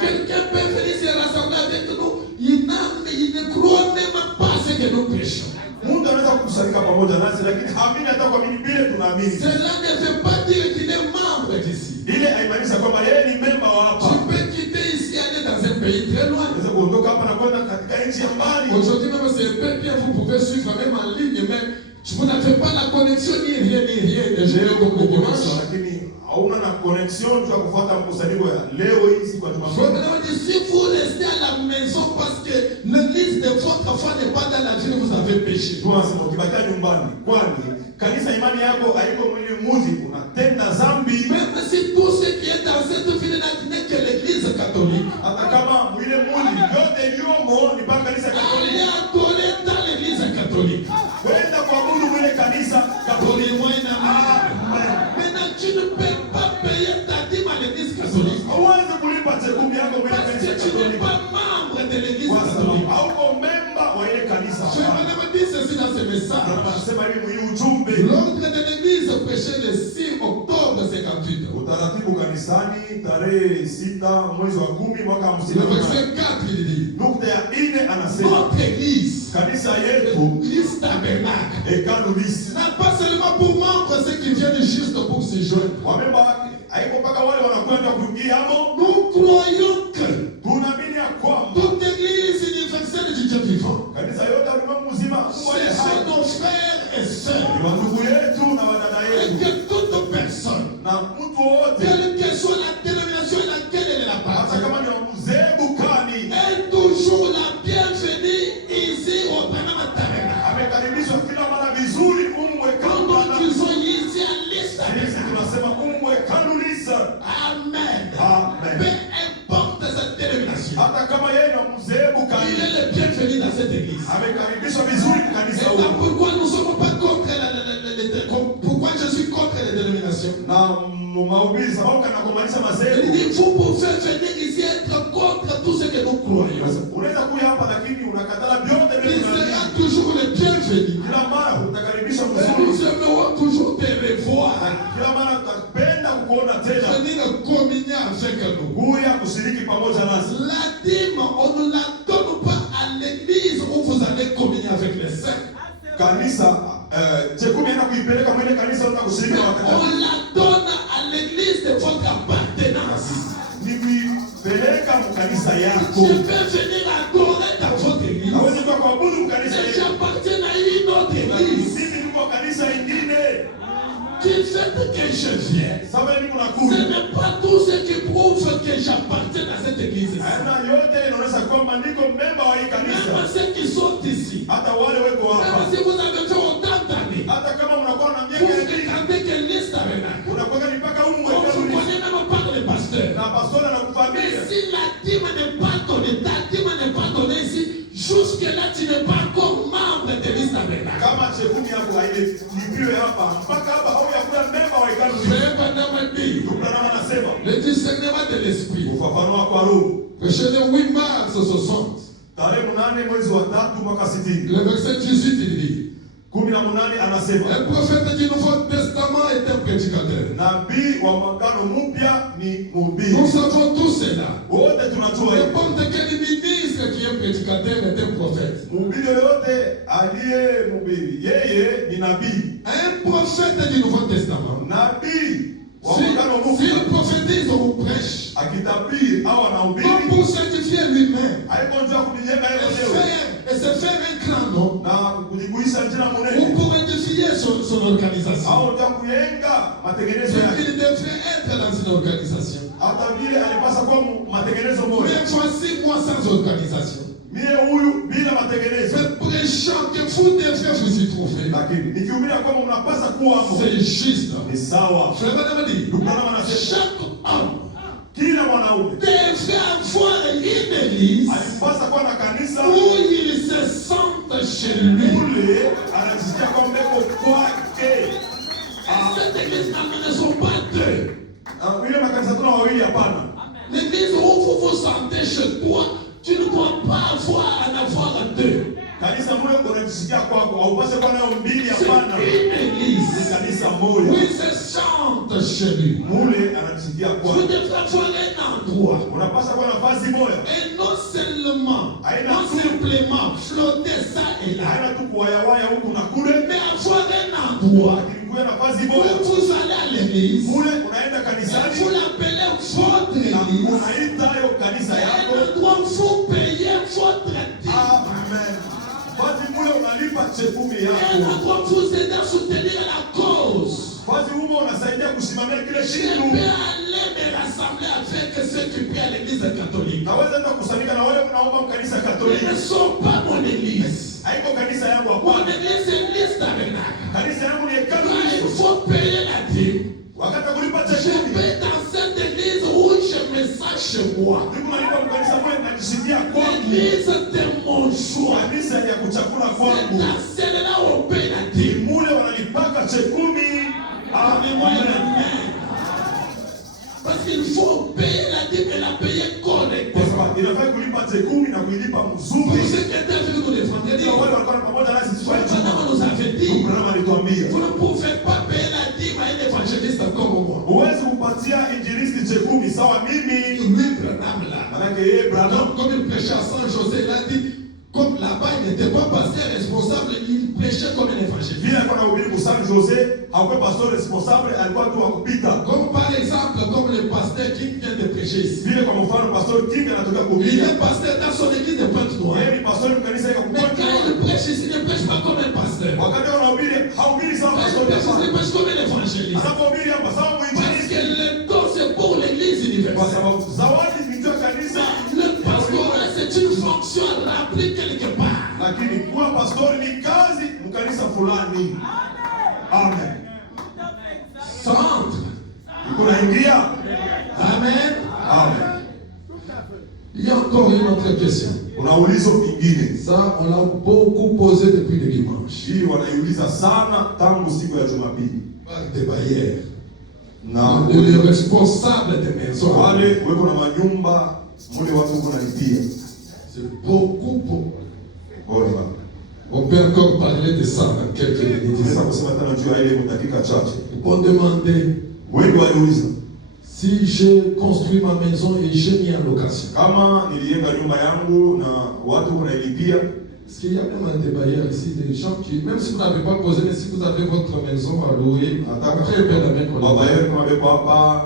Quelqu'un peut venir se rassembler avec nous, il ne croit même pas ce que nous prêchons. Mungu anaweza kukusanyika pamoja nasi, lakini haamini hata kwa mimi vile tunaamini. Cela ne veut pas dire qu'il est membre d'ici. Ile haimaanisha kwamba yeye ni memba wa Tu hapa. peux quitter ici, aller dans peut bien, vous pouvez suivre même en ligne, mais vous n'avez pas la connexion ni rien. Et je vais vous dimanche. Lakini hauna na connection tu kufuata mkusanyiko ya leo hii siku ya Jumapili. Si vous restez à la maison parce que l'église de votre foi n'est pas dans la ville, vous avez péché. Tunasema ukibakia nyumbani, kwani kanisa imani yako haiko mwili muzi, unatenda dhambi. Même si tout ce qui est dans cette ville n'est que l'église catholique. Hata kama mwile muzi yote iliyomo ni pa kanisa Katoliki. Allez adorer dans l'église catholique. Kwenda kuabudu mwile kanisa Katoliki. Maintenant tu ne peux pas payer ta dîme à l'église catholique. Hauwezi kulipa chekumi yako mwile Parce kanisa que tu n'es Katoliki. pas membre de l'église catholique. Hauko memba wa ile kanisa. Je vais vous dire ceci dans ce message. Anasema hivi mwili ujumbe. L'ordre de l'église prêchait le 6 octobre 58. Utaratibu kanisani tarehe 6 mwezi wa 10 mwaka Le 58. verset 4 il dit. Nukta ya 4 anasema Notre église, kanisa yetu l'église tabernacle, hekalu lisi. n'a pas seulement pour membres ceux qui viennent juste pour se joindre. Wamemba wake haiko mpaka wale wanakwenda kuingia hapo. Nous croyons que Tunaamini ya kwamba toute église universelle du Dieu vivant, kanisa yote ulimwengu mzima ce sont nos frères et sœurs, ni wandugu yetu na wadada et yetu que toute personne, na mtu wote, quelle que soit la dénomination à laquelle elle hata appartient, kama ni wamuzebu kani, est toujours la bienvenue ici au Panama Tabernacle. amekaribishwa kila mara vizuri umwe Pendant kama qu'ils sont ici à sisi l'Est. tunasema umwe kanulisa. Amen. Amen. Peu importe sa dénomination, Hata kama yeye ni mzebu il kani, est le bienvenu dans cette église. amekaribishwa vizuri kanisa C'est là huko. pourquoi nous ne sommes pas contre pourquoi je suis contre les dénominations. Na mahubiri sababu kana kumaanisha Il mazebu. dit vous pouvez venir ici être contre tout ce que nous croyons. Unaweza kuja hapa lakini unakatala vyote Il vile sera tunaamini. toujours le bienvenu. Kila mara utakaribishwa Et vizuri. nous aimerons toujours te revoir. Kila mara tutapenda kukuona tena. Venir communier avec nous. Kuya kushiriki pamoja nasi. La dîme, on ne la donne pas à l'église où vous allez communier avec les saints. Kanisa chekumi enda kuipeleka mwele kanisa unataka kushiriki na On watakatifu. la donne à l'église de votre appartenance. Ni kuipeleka mkanisa Je yako. peux venir adorer dans votre église. Hawezi kwa kuabudu mkanisa Mais yako. j'appartiens à une autre église. Sisi tuko kanisa ingine. Du fait que je viens, Sasa niko ce nakuja. n'est pas tout ce qui prouve que j'appartiens à cette église. Aina yote inaonyesha kwamba niko memba wa hii kanisa. Même ceux qui sont ici, Hata wale weko hapa. même si vous avez fait autant d'années, Hata kama mnakuwa na vous miaka ya mingi, fréquentez que l'Est tabernacle. unakuwa ni mpaka humu On mweka vous rudi. connaît même pas le pasteur. Na pastor Mais anakufahamia. si la dîme n'est pas donnée, ta dîme n'est pas donnée ici, jusque-là tu n'es pas encore membre de l'Est tabernacle. Kama chekumi yako hailipiwe hapa, mpaka hapa au yakuwa memba wa hekalu hili. Frère Madame dit, Ndugu na mama anasema, le discernement de l'esprit. ufafanua kwa roho. Prêché le 8 mars 60. Tarehe 8 mwezi wa 3 mwaka 60. Le verset 18 il dit, 18 anasema, un prophète du Nouveau Testament est un prédicateur. nabii wa Agano Mpya ni mhubiri. Nous savons tous cela. Wote tunajua hiyo. N'importe quel ministre qui est prédicateur est un prophète. Mhubiri yoyote aliye mhubiri, yeye ni nabii. Un prophète du Nouveau Testament, Nabii wa Agano s'il Mpya prophétise ou prêche, akitabiri au anahubiri, non pour sanctifier lui-même, haiko njia kujijenga yeye mwenyewe et se faire un grand nom, na kujikuisha jina ou mwenyewe pour édifier son organisation. au njia kuyenga matengenezo yake. Il devrait être dans une organisation. Hata vile alipasa kuwa matengenezo moja. Mais voici moi sans organisation. Mie huyu bila matengenezo. Mais prêchant que vous devez vous y trouver. Lakini nikihubiri kwamba mnapasa kuwa hapo. C'est juste. Ni sawa. Frère Madame dit, Ndugu na mama anasema chaque homme kila mwanaume devrait avoir une église alipasa kuwa na kanisa où il se sente chez lui. ule anajisikia kwamba yuko kwake. Cette église ne sont pas deux. Ile makanisa tuna wawili hapana. L'église où vous vous sentez chez toi, tu ne dois pas en avoir deux. Kanisa mule unajisikia kwako, haupaswi kuwa nayo mbili C'est hapana. une Ni église kanisa où moja. il se sente chez lui. Mule anajisikia Vous kwako. devez avoir un endroit. Unapasa kuwa nafasi moja. Et non seulement, non simplement flotter ça et là, Haina tu kuwayawaya huku na kule. mais avoir un endroit Akikuwa nafasi où moja. vous allez à l'église, Mule unaenda et kanisani. vous l'appelez votre Na église, unaita hiyo kanisa un yako. endroit où vous payez votre dîme. Amen. Basi kulipa chekumi Et yako. on doit vous aider à soutenir la cause. Basi humo unasaidia kusimamia kile Je kitu. peux aller me rassembler avec ceux qui prient à l'église catholique. Naweza enda kusanyika na wale mnaomba mkanisa Ils ne Katoliki. sont pas mon église. Haiko kanisa yangu Mon hapana. église, c'est l'église tabernacle. Kanisa yangu ni hekalu Quand Kristo. il faut payer la dîme, Wakati wa kulipa je chekumi. vais dans cette église où je me sens chez moi. Niko nalipa mkanisa mwe najisikia kwangu. L'église de mon choix. Kanisa ya kuchakula C'est kwangu. dans celle-là où on paye la dîme. Mule wanalipaka chekumi. Donnez-moi Amen. une main. Parce qu'il faut payer la dîme et la payer Kwa correctement. sababu inafaa kulipa chekumi na kuilipa Pour mzuri. ceux qui étaient avec nous les vendredis, Ndio wale walikuwa pamoja nasi siku ya Ijumaa. Madame nous avait dit, Branham alituambia vous ne pouvez pas payer la dîme à un évangéliste comme moi. huwezi kupatia injilisti chekumi sawa mimi. Lui, Branham là. Manake yeye Branham Donc, comme il prêchait à San José, il a dit, comme là-bas, il n'était pas pasteur responsable, il prêchait comme un évangéliste. vile alikuwa anahubiri ku San Jose, hakuwa pastor responsable, alikuwa tu wa kupita. Comme par exemple, comme le pasteur qui vient de prêcher ici. Vile kwa mfano pastor King anatoka Il kuhubiri. est pasteur dans son église de Pointe-Noire. Yeye ni pastor mkanisa yake Mais kubwa. quand il prêche ici, il ne prêche pas comme un pasteur. Wakati anahubiri hahubiri sawa Quand pastor il prêche ici, il hapa. prêche comme un évangéliste. Anapohubiri hapa sawa Parce mwinjilisti. que le don, c'est pour l'église Kwa universelle. sababu zawadi ni ndio kanisa. Le pastorat, c'est une fonction à remplir quelque part. Lakini kuwa pastor ni kazi mkanisa fulani. Amen. Centre. Uko naingia? Amen. Amen. Il y a encore une autre question. Kuna ulizo ingine. Ça, on l'a beaucoup posé depuis le dimanche. Hii wanaiuliza sana tangu siku ya Jumapili. Par des barrières. Na Les responsables des maisons. wale weko na manyumba mule watu huko nalipia. C'est beaucoup. Bora. On peut encore parler de ça dans quelques minutes. Tunaweza kusema tena juu ya ile dakika chache. On demandait Wengi waliuliza si j'ai construit ma maison et j'ai mis en location. kama nilijenga nyumba yangu na watu wanailipia. Parce qu'il y a même des barrières ici, des gens qui, même si vous n'avez pas posé, mais si vous avez votre maison à louer, très bien la main qu'on Baba a. yetu kama beko hapa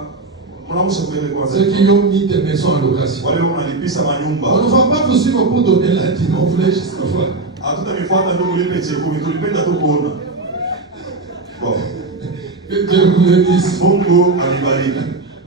mnamusha mbele kwanza. Ceux qui ont mis des maisons en location. Wale wanalipisa On ne manyumba. va pas vous suivre pour donner la dîme, on voulait juste voir. Hatutanifuata ndio kulipe chekumi, tulipenda tu kuona. Bon. Que Dieu vous bénisse. Mungu alibariki.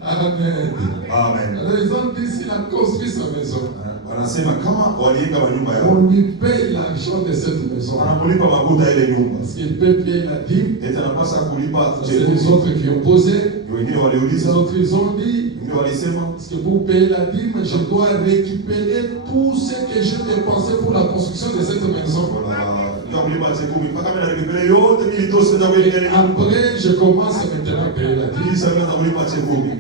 Amen. Amen. Alors ils ont dit s'il a construit sa maison, Wanasema kama walijenga manyumba yao, on lui paye l'argent de cette maison. wanapolipa makuta ile nyumba. Parce qu'il peut payer la dîme. Eti anapasa kulipa C'est les chekumi. autres qui ont posé. Wengine Les waliuliza, autres ils ont dit, wengine walisema parce que pour payer la dîme, je dois récupérer tout ce que j'ai dépensé pour la construction de cette maison. ndio kulipa chekumi mpaka mimi nalikipele yote nilitosha ndio kulipa ile nyumba. Après, je commence maintenant à payer la dîme. Kisha ndio kulipa chekumi.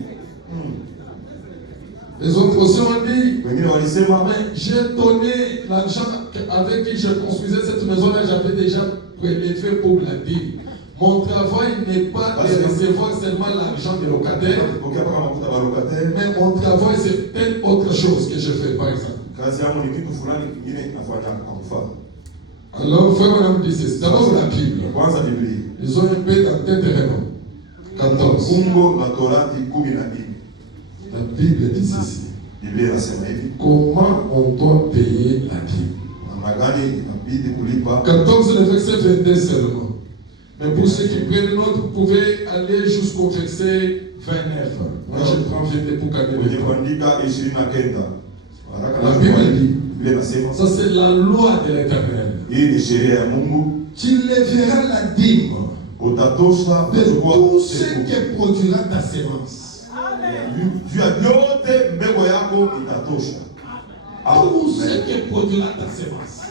Les autres aussi ont dit, Wengine walisema mais j'ai donné l'argent avec qui je construisais cette maison-là, j'avais déjà prélevé pour la dîme. Mon travail n'est pas de recevoir seulement l'argent des locataires, pokea paka makuta ba locataire. mais mon travail c'est telle autre chose que je fais, par exemple. Kazi yangu ni kitu fulani kingine kinafanya kwa mfano. Alors, frère, on a dit ceci. D'abord, la Bible. Kwanza Biblia. Ils ont un peu dans Deutéronome 14. Fungo la Torati 12. La Bible dit ceci. Biblia inasema hivi. Comment on doit payer la dîme? Namna gani inabidi kulipa? 14, le verset 22 seulement. Mais pour ceux qui prennent note, vous pouvez aller jusqu'au verset 29. Moi, je prends 22 pour gagner Kwenye le temps. kuandika 29. Haraka La na Bible dit, Biblia inasema ça c'est la loi de l'Éternel. hii ni sheria ya Mungu. Tu lèveras la dîme Utatosha de kuchukua tout ce chekumi. que produira ta sémence. Juu ya vyote mbegu yako itatosha. Tout ce Amen. que produira ta sémence.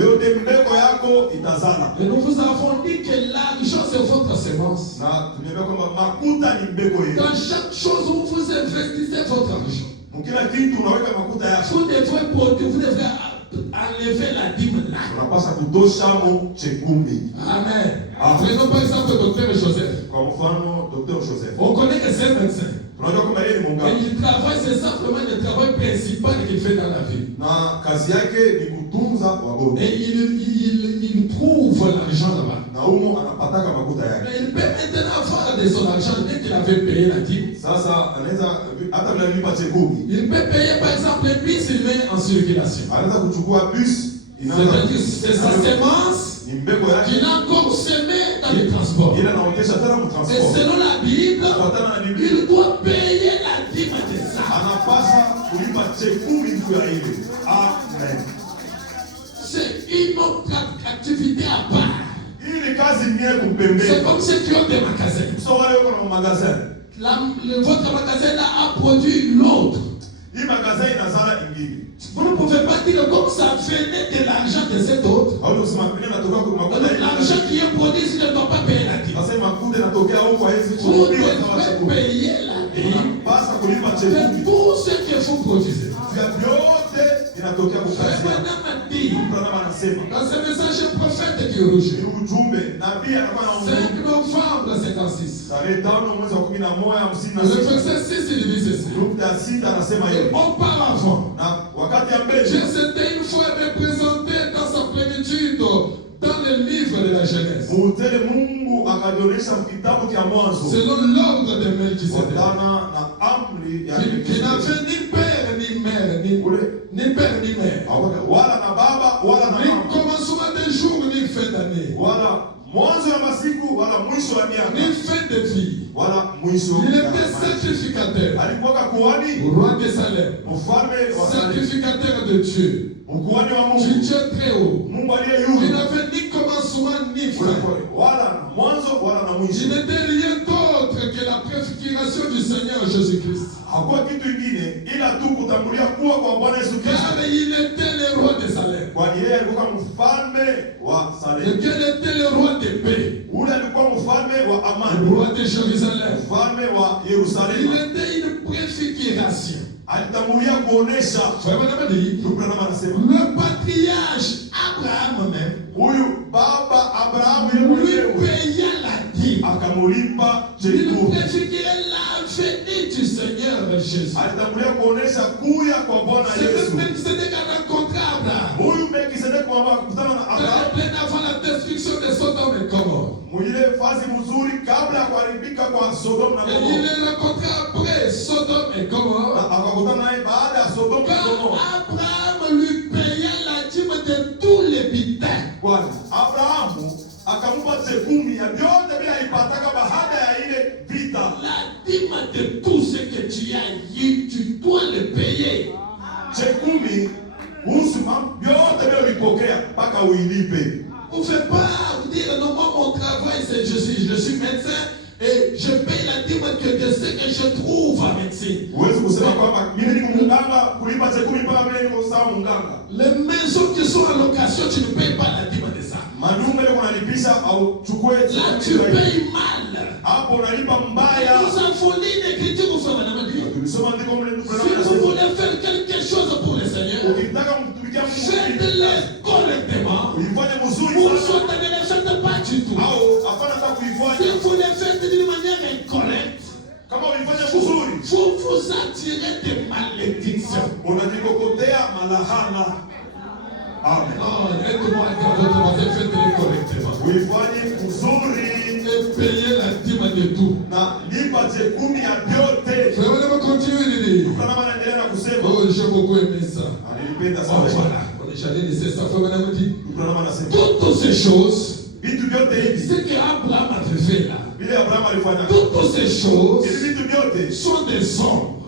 Yote mbegu yako itazala. Et nous vous avons dit que l'argent c'est votre sémence. Na tumeambia kwamba makuta ni mbegu yetu. Dans chaque chose où vous investissez votre argent, Mkila kitu unaweka makuta yako. vous devrez produire, vous devrez enlever la dîme là. Unapaswa kutosha mo chekumi. Amen. Amen. Prenons par exemple le docteur Joseph. Kwa mfano Dr. Joseph. On connaît que c'est un médecin. Unajua kwamba yeye ni Et munganga. il travaille, c'est simplement le travail principal qu'il fait dans la vie. Na kazi yake ni kutunza wagonjwa. Et il trouve l'argent là-bas. Na humo anapataka makuta yake. Mais il peut maintenant avoir de son argent dès qu'il avait payé la dîme. Sasa anaweza hata bila lipa chekumi. Il peut payer par exemple un bus, il met en circulation. Anaweza kuchukua bus C'est-à-dire c'est sa sémence ni mbegu yake qu'il a encore semé dans les transports. ile anaotesha tena Et mtransport. selon la Bible, Kufuatana na Biblia il doit payer la dîme de ça. anapaswa kulipa chekumi juu ya ile. Amen. C'est une autre activité à part. Hii ni kazi nyingine kumpembeni. C'est comme ceux qui ont des magasins. Sio wale wako na magasin. Votre magasin là a produit l'autre. Hii magasin inazala ingine. Vous ne pouvez pas dire comme ça venait de l'argent de cet autre. Au lieu kusema pili natoka kwa makuta hii. L'argent qui est produit, il ne doit pas payer la dîme. Sasa makuta inatokea huko hizi Vous kulipa kama devez chekumi. payer la dîme Unapasa kulipa de chekumi. tout ce que vous produisez. Vya vyote inatokea kwa kazi yako. Frère dit, Mtu anasema dans ce message prophète qui est rouge, ni ujumbe nabii anakuwa na 5 novembre 56, tarehe 5 mwezi wa 11 le 56. verset 6 il dit ceci. Nukta 6 anasema Et hivi. auparavant, Na wakati ya mbele Dieu s'était une fois représenté dans sa plénitude dans le livre de la Genèse, Mutele Mungu akajionyesha kitabu cha Mwanzo selon l'ordre de Melchisedec, kufuatana na amri ya qui n'avait ni père ni mère, ni père ni mère, wala na baba wala na ni mama commencement des jours ni fin d'année, wala mwanzo ya masiku wala mwisho wa miaka ni fin de vie. wala mwisho Il ya était maisha. sacrificateur, Alikuwa kuhani roi de Salem, mfalme wa Salemu, sacrificateur de Dieu, mkuhani wa du Mungu, Dieu très haut. Mungu aliye Il yule n'avait ni commencement ni fin. wala na mwanzo wala na Il mwisho. n'était rien d'autre que la préfiguration du Seigneur Jésus-Christ. Hakuwa kitu kingine ila tu kutambulia kuwa kwa Bwana Yesu Kristo, Car il était le roi de Salem. kwani yeye alikuwa mfalme wa Et Salemu. quel était le roi de paix? Ule alikuwa mfalme wa Le amani, roi de Jérusalem. mfalme wa Il Yerusalemu. était une préfiguration. Alitambulia kuonesha. Frère Branham dit, Ndugu Branham anasema le patriarche Abraham même huyu baba Abrahamu yeye lui mwenyewe paya la dîme. akamulipa Il chekumi. préfigurait la venue du Seigneur Jésus. Alitambulia kuonesha kuya kwa Bwana C'est Yesu. le Melchisedec a rencontré Abraham. Huyu Melkisedeki kwamba kukutana na Abrahamu Plein avant la destruction de Sodome et Gomorrhe. mwile fazi mzuri kabla ya kuharibika kwa Sodoma na Et il Gomora, est rencontré après Sodome et na Gomorre. akakutana naye baada ya Sodoma na Quand Gomora. Abraham lui paya la dîme de tous les bitins. Kwani Abrahamu akamupa chekumi ya vyote bila alipataka baada ya ile vita. La dîme de tout ce que tu as eu, tu dois le payer. Chekumi kuhusu mambo vyote bila ulipokea mpaka uilipe. Vous ne pouvez pas vous dire non, moi mon travail c'est je suis médecin et je paye la dîme de ce que je trouve en médecine. Huwezi kusema kwamba mimi niko mganga kulipa chekumi mpaka vile niko sawa mganga. Les maisons qui sont en location, tu ne payes pas la dîme de ça. Madume ile unalipisha au chukue Là, tu payes mal. hapo unalipa mbaya. Nous avons lu l'écriture au frère Madame dit. Tulisoma ndiko mle Si vous voulez faire quelque chose pour le Seigneur, ukitaka mtumikia Mungu faites-le correctement. uifanye mzuri Pour sana ça, ne le faites pas du tout. au hapana hata Si kuifanya vous le faites d'une manière incorrecte, kama uifanye vous mzuri vous attirez des malédictions. unajikokotea malahana. Amen. Non, aide-moi à dire votre voisin, faites-le correctement. Uifanye mzuri Et payez la dîme de tout. na lipa chekumi ya vyote. Frère, on va continuer de dire. Kama anaendelea na kusema Oh, j'ai beaucoup aimé ça. alipenda Oh, sana. voilà. J'allais laisser ça. Frère, on dit. Kama anasema Toutes ces choses, vitu vyote hivi ce que Abraham avait fait là, vile Abrahamu alifanya, toutes ces choses hivi vitu vyote sont des ombres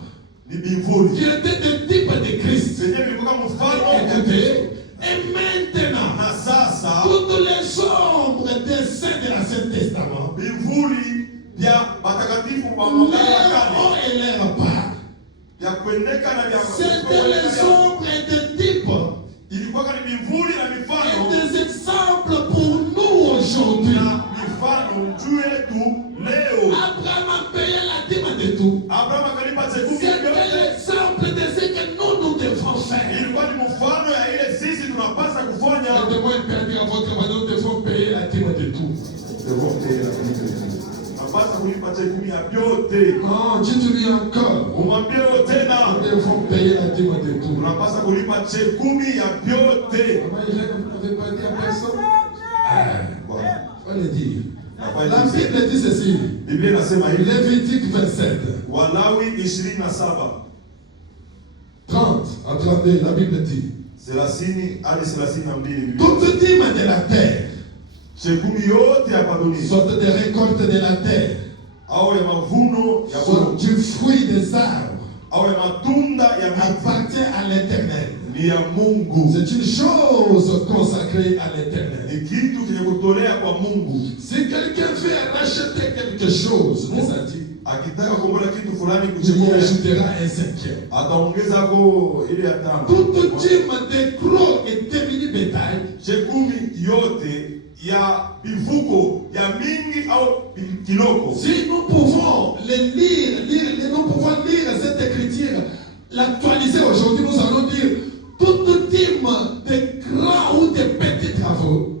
ni bivuli qui étaient des types de Christ. zenyewe vilikuwa mfano wa Kristo. Écoutez, et maintenant, Na sasa toutes les ombres des saints de l'Ancien Testament, vivuli vya watakatifu wa Agano la leur Kale haut et leur bas, vya kuendeka na vya c'était les ombres et des types ilikuwa ni vivuli na et mifano des exemples pour nous aujourd'hui. na mifano juu yetu leo. Abraham a payé la dîme de tout. Abrahamu akalipa chekumi ya C'était vyote. l'exemple de ce que nous devons faire. Ilikuwa ni mfano ya ile sisi tunapasa kufanya. Aidez-moi à dire à votre voisin, nous devons payer la dîme de tout. Tunapasa kulipa chekumi ya vyote. Non, dites-lui encore. Umwambie wewe tena, Nous devons payer la dîme de tout. tunapasa kulipa chekumi ya vyote. Comment il est que vous n'avez pas dit à personne? Voilà. Il faut le dire. Nafanya La hivi. Bible dit ceci. Biblia inasema hivi. Lévitique 27. Walawi 27. 30 à 32, la Bible dit. 30 hadi 32. Toute dîme de la terre, Chekumi yote ya dunia sorte des récoltes de la terre, au ya mavuno ya soit Mungu du fruit des arbres, au ya matunda ya miti appartient à l'Éternel. ni ya Mungu. C'est une chose consacrée à l'Éternel. Ni kitu chenye kutolea kwa Mungu. Si quelqu'un veut racheter quelque chose, nous a dit, Akitaka kuomba kitu fulani il y kuchekumi ajoutera un cinquième. ataongeza ko ile ya tano. Toute dîme de gros et de mini bétail, Chekumi yote ya bivuko ya mingi au kiloko. si nous pouvons les nous pouvons lire cette écriture, l'actualiser aujourd'hui, nous allons dire toute dîme de grands ou de petits travaux.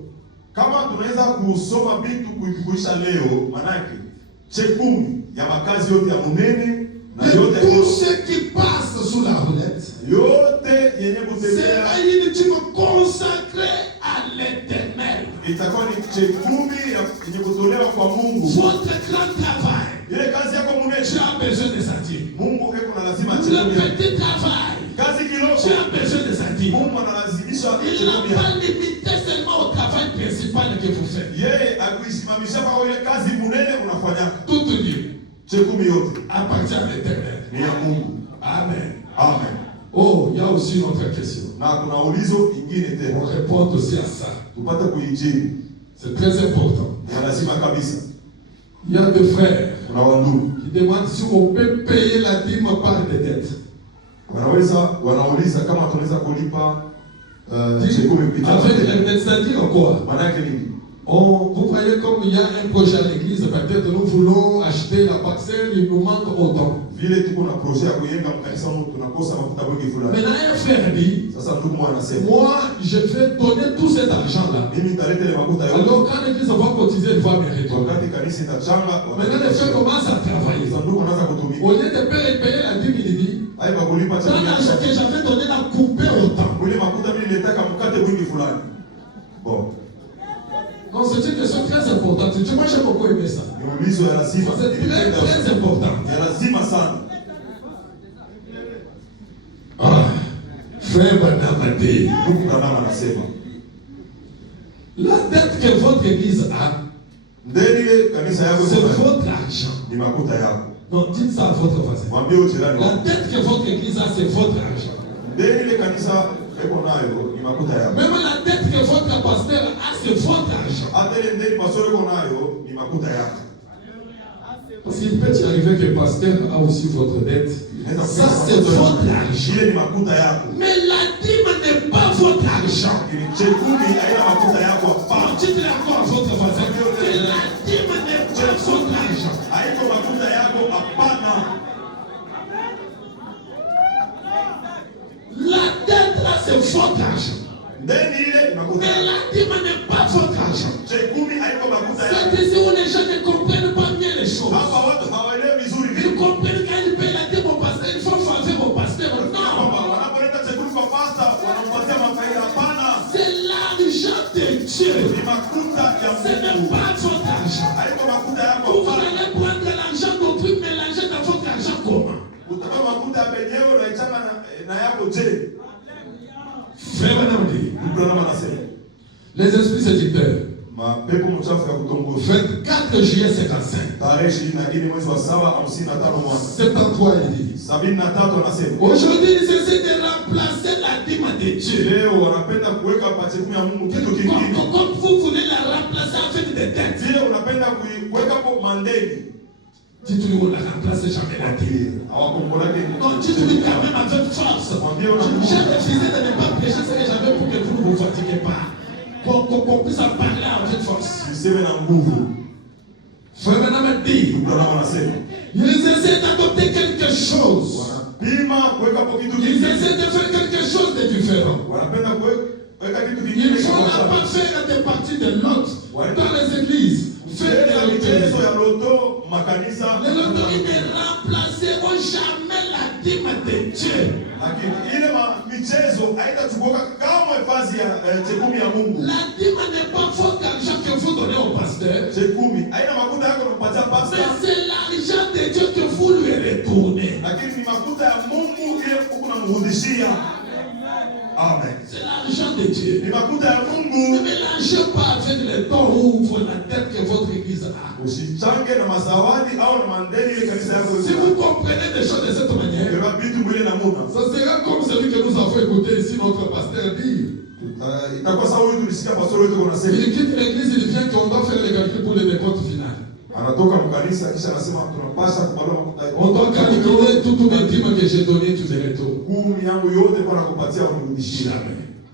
Kama tunaweza kusoma vitu kuikuisha leo, manake chekumi ya makazi yote ya munene na De yote tout ce qui passe sous la roulette, yote yenye kutembea sera une dîme consacrée à l'Éternel. itakuwa ni chekumi yenye kutolewa kwa Mungu. Votre grand travail, Ile kazi yako munene, tu as besoin de sentir. Mungu eko na lazima Le chekumi. petit travail, Kazi tu kiloko, as besoin de sentir. Mungu analazimisha Il n'a chekumi. pas limité seulement au travail principal que vous faites. Yeye akuisimamisha kwa ile kazi munene unafanya. Toute dîme Chekumi yote appartient à l'Éternel. ni ya Mungu. Amen. Amen. Oh, il y a aussi une autre question. Na kuna ulizo ingine On tena. répond aussi à ça. Tupate kuijibu. C'est très important. Ni lazima kabisa. Il y a des frères Kuna wandugu qui demandent si on peut payer la dîme par des dettes. wanauliza kama tunaweza kulipa chekumi kupitia Avec madeni. les dettes, c'est-à-dire quoi? Maana yake nini? Vous voyez comme il y a un projet à l'église, peut-être nous voulons acheter la parcelle, il nous manque autant. Vile tuko na projet ya kujenga mkanisa mtu tunakosa mafuta mengi fulani. Maintenant, un frère dit, Sasa ndugu mmoja anasema, moi, je vais donner tout cet argent-là. mimi nitaleta ile mafuta yote. Alors, quand l'église va cotiser, elle va me retourner. Wakati kanisa itachanga, Maintenant, les frères commencent à travailler. sasa ndugu anaanza kutumika. Au lieu de payer la dîme, il dit, Haiba kulipa dans chakula. l'argent que j'avais donné, la couper autant. Ile mafuta mimi niletaka mkate mwingi fulani. Bon, Donc, c'est une question très importante. Moi, j'ai beaucoup aimé ça. ni ulizo ya lazima. C'est très, très important. Ya lazima sana. Ah, frère Banamade, Ndugu Branham anasema, la dette que votre église a, ndeni ile kanisa yako c'est iko na- votre argent. ni makuta yako. Non, dites ça à votre voisin. Mwambie ujirani La wako. dette que votre église a, c'est votre argent. Ndeni ile kanisa iko nayo ni makuta yako. Même la dette que votre pasteur a, c'est votre argent. Hata ile ndeni pastor iko nayo ni makuta yako. Parce qu'il peut y arriver que le pasteur a aussi votre dette. Ça, c'est votre argent. Ile ni makuta yako. Mais la dîme n'est pas votre argent. Ili chekumi haina makuta yako hapana. Dites-le encore à votre voisin que la dîme n'est pas votre argent. Haiko makuta yako hapana. La dette là, c'est votre argent. Ndeni ile ni makuta Mais yako. la dîme n'est pas votre argent. Chekumi haiko makuta yako. C'est ici où les gens ne comprennent pas bien les choses. Hapa watu hawaelewi vizuri Ils vitu. comprennent quand ils payent la dîme au pasteur, il faut faveur au pasteur. Non, Kwamba wanapoleta chekumi kwa pastor wanampatia mafaida hapana. c'est l'argent de Dieu. Ni makuta ya Ce n'est Mungu. pas votre argent. Haiko makuta yako Vous hapana. allez prendre l'argent d'autrui, mélanger dans votre argent comment? Utatoa makuta ya benyewe unaichanga na yako je? Frère Banamadi, Branham anasema, les esprits séducteurs, mapepo mchafu ya kutongoza. 24 juillet 55, Tarehe 24 mwezi wa 7 55 mwaka 73 il dit, 73 anasema, aujourd'hui ils essaient de remplacer la dîme de Dieu. leo wanapenda kuweka pachekumi ya Mungu kitu kingine. Comme vous voulez la remplacer avec des dettes. Vile unapenda kuweka hapo mandeni. Dites-lui on ne remplace jamais la dîme. Hawakombolake. Non, dites-lui quand même avec force. Mwambie una J'ai refusé de ne pas prêcher ce que j'avais pour que vous ne vous fatiguez pas. Qu'on puisse en parler avec force. useme na nguvu. Frère Branham dit, Branham anasema, ils essaient d'adopter quelque chose. wanapima kuweka hapo kitu Ils kingine. essaient de faire quelque chose de différent. Wanapenda kuweka kitu Ils kingine ne kama vont sawa. pas faire des parties de l'autre dans les églises. Faire Kucheza des michezo loteries. ya loto makanisa. Les loteries ne remplaceront jamais la dîme de Dieu. Lakini ile michezo haitachukua kama vazi ya chekumi ya Mungu. La dîme n'est pas votre argent que vous donnez au pasteur. Chekumi haina makuta yako unampatia Mais pastor. c'est l'argent de Dieu que vous lui retournez. Lakini ni makuta ya Mungu ile huko unamrudishia. Amen. C'est l'argent de Dieu. Ni makuta ya Ne Mungu. mélangez pas avec les dons ou la tête que votre église a. Usichange na mazawadi au na mandeni ile kanisa yako. Si vous comprenez des choses de cette manière, Kwa vitu mwili na Mungu. Ça sera comme celui que nous avons écouté ici, notre pasteur dire. Itakuwa sawa huyu tulisikia pastor wetu kuna sema. Il quitte l'église, il vient qu'on doit faire les calculs pour le décompte final. Anatoka mkanisa kisha anasema tunapasha kubalua makuta. On doit calculer tout les dîmes que j'ai donné, tu les retours. Kumi yangu yote kwa nakupatia unirudishie.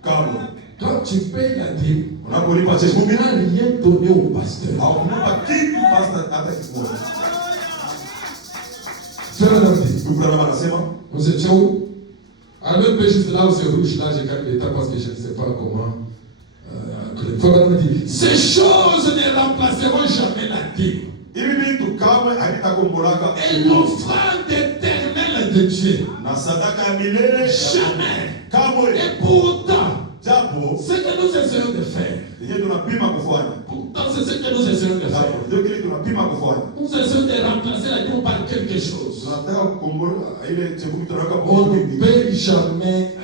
Kama Quand tu payes la dîme, unapolipa tu chekumi n'as rien donné au pasteur. au mpa kitu pastor hata kimoja. Frère Nandi, Ndugu Branham anasema vous étiez où? Alors, juste là où c'est rouge, là, j'ai calculé l'état parce que je ne sais pas comment. Frère Nandi dit, ces choses ne remplaceront jamais la dîme. hivi vitu kamwe havitakombolaka Et l'offrande éternelle de Dieu. na sadaka ya milele Jamais. kamwe. Et pourtant, Japo ce que nous essayons de faire, yenye tunapima kufanya, pourtant c'est ce que nous essayons de faire. japo ndio kile tunapima kufanya, Nous essayons de remplacer la dîme par quelque chose. tunataka kukombola ile chekumi tunaweka On kwa ne bibi. peut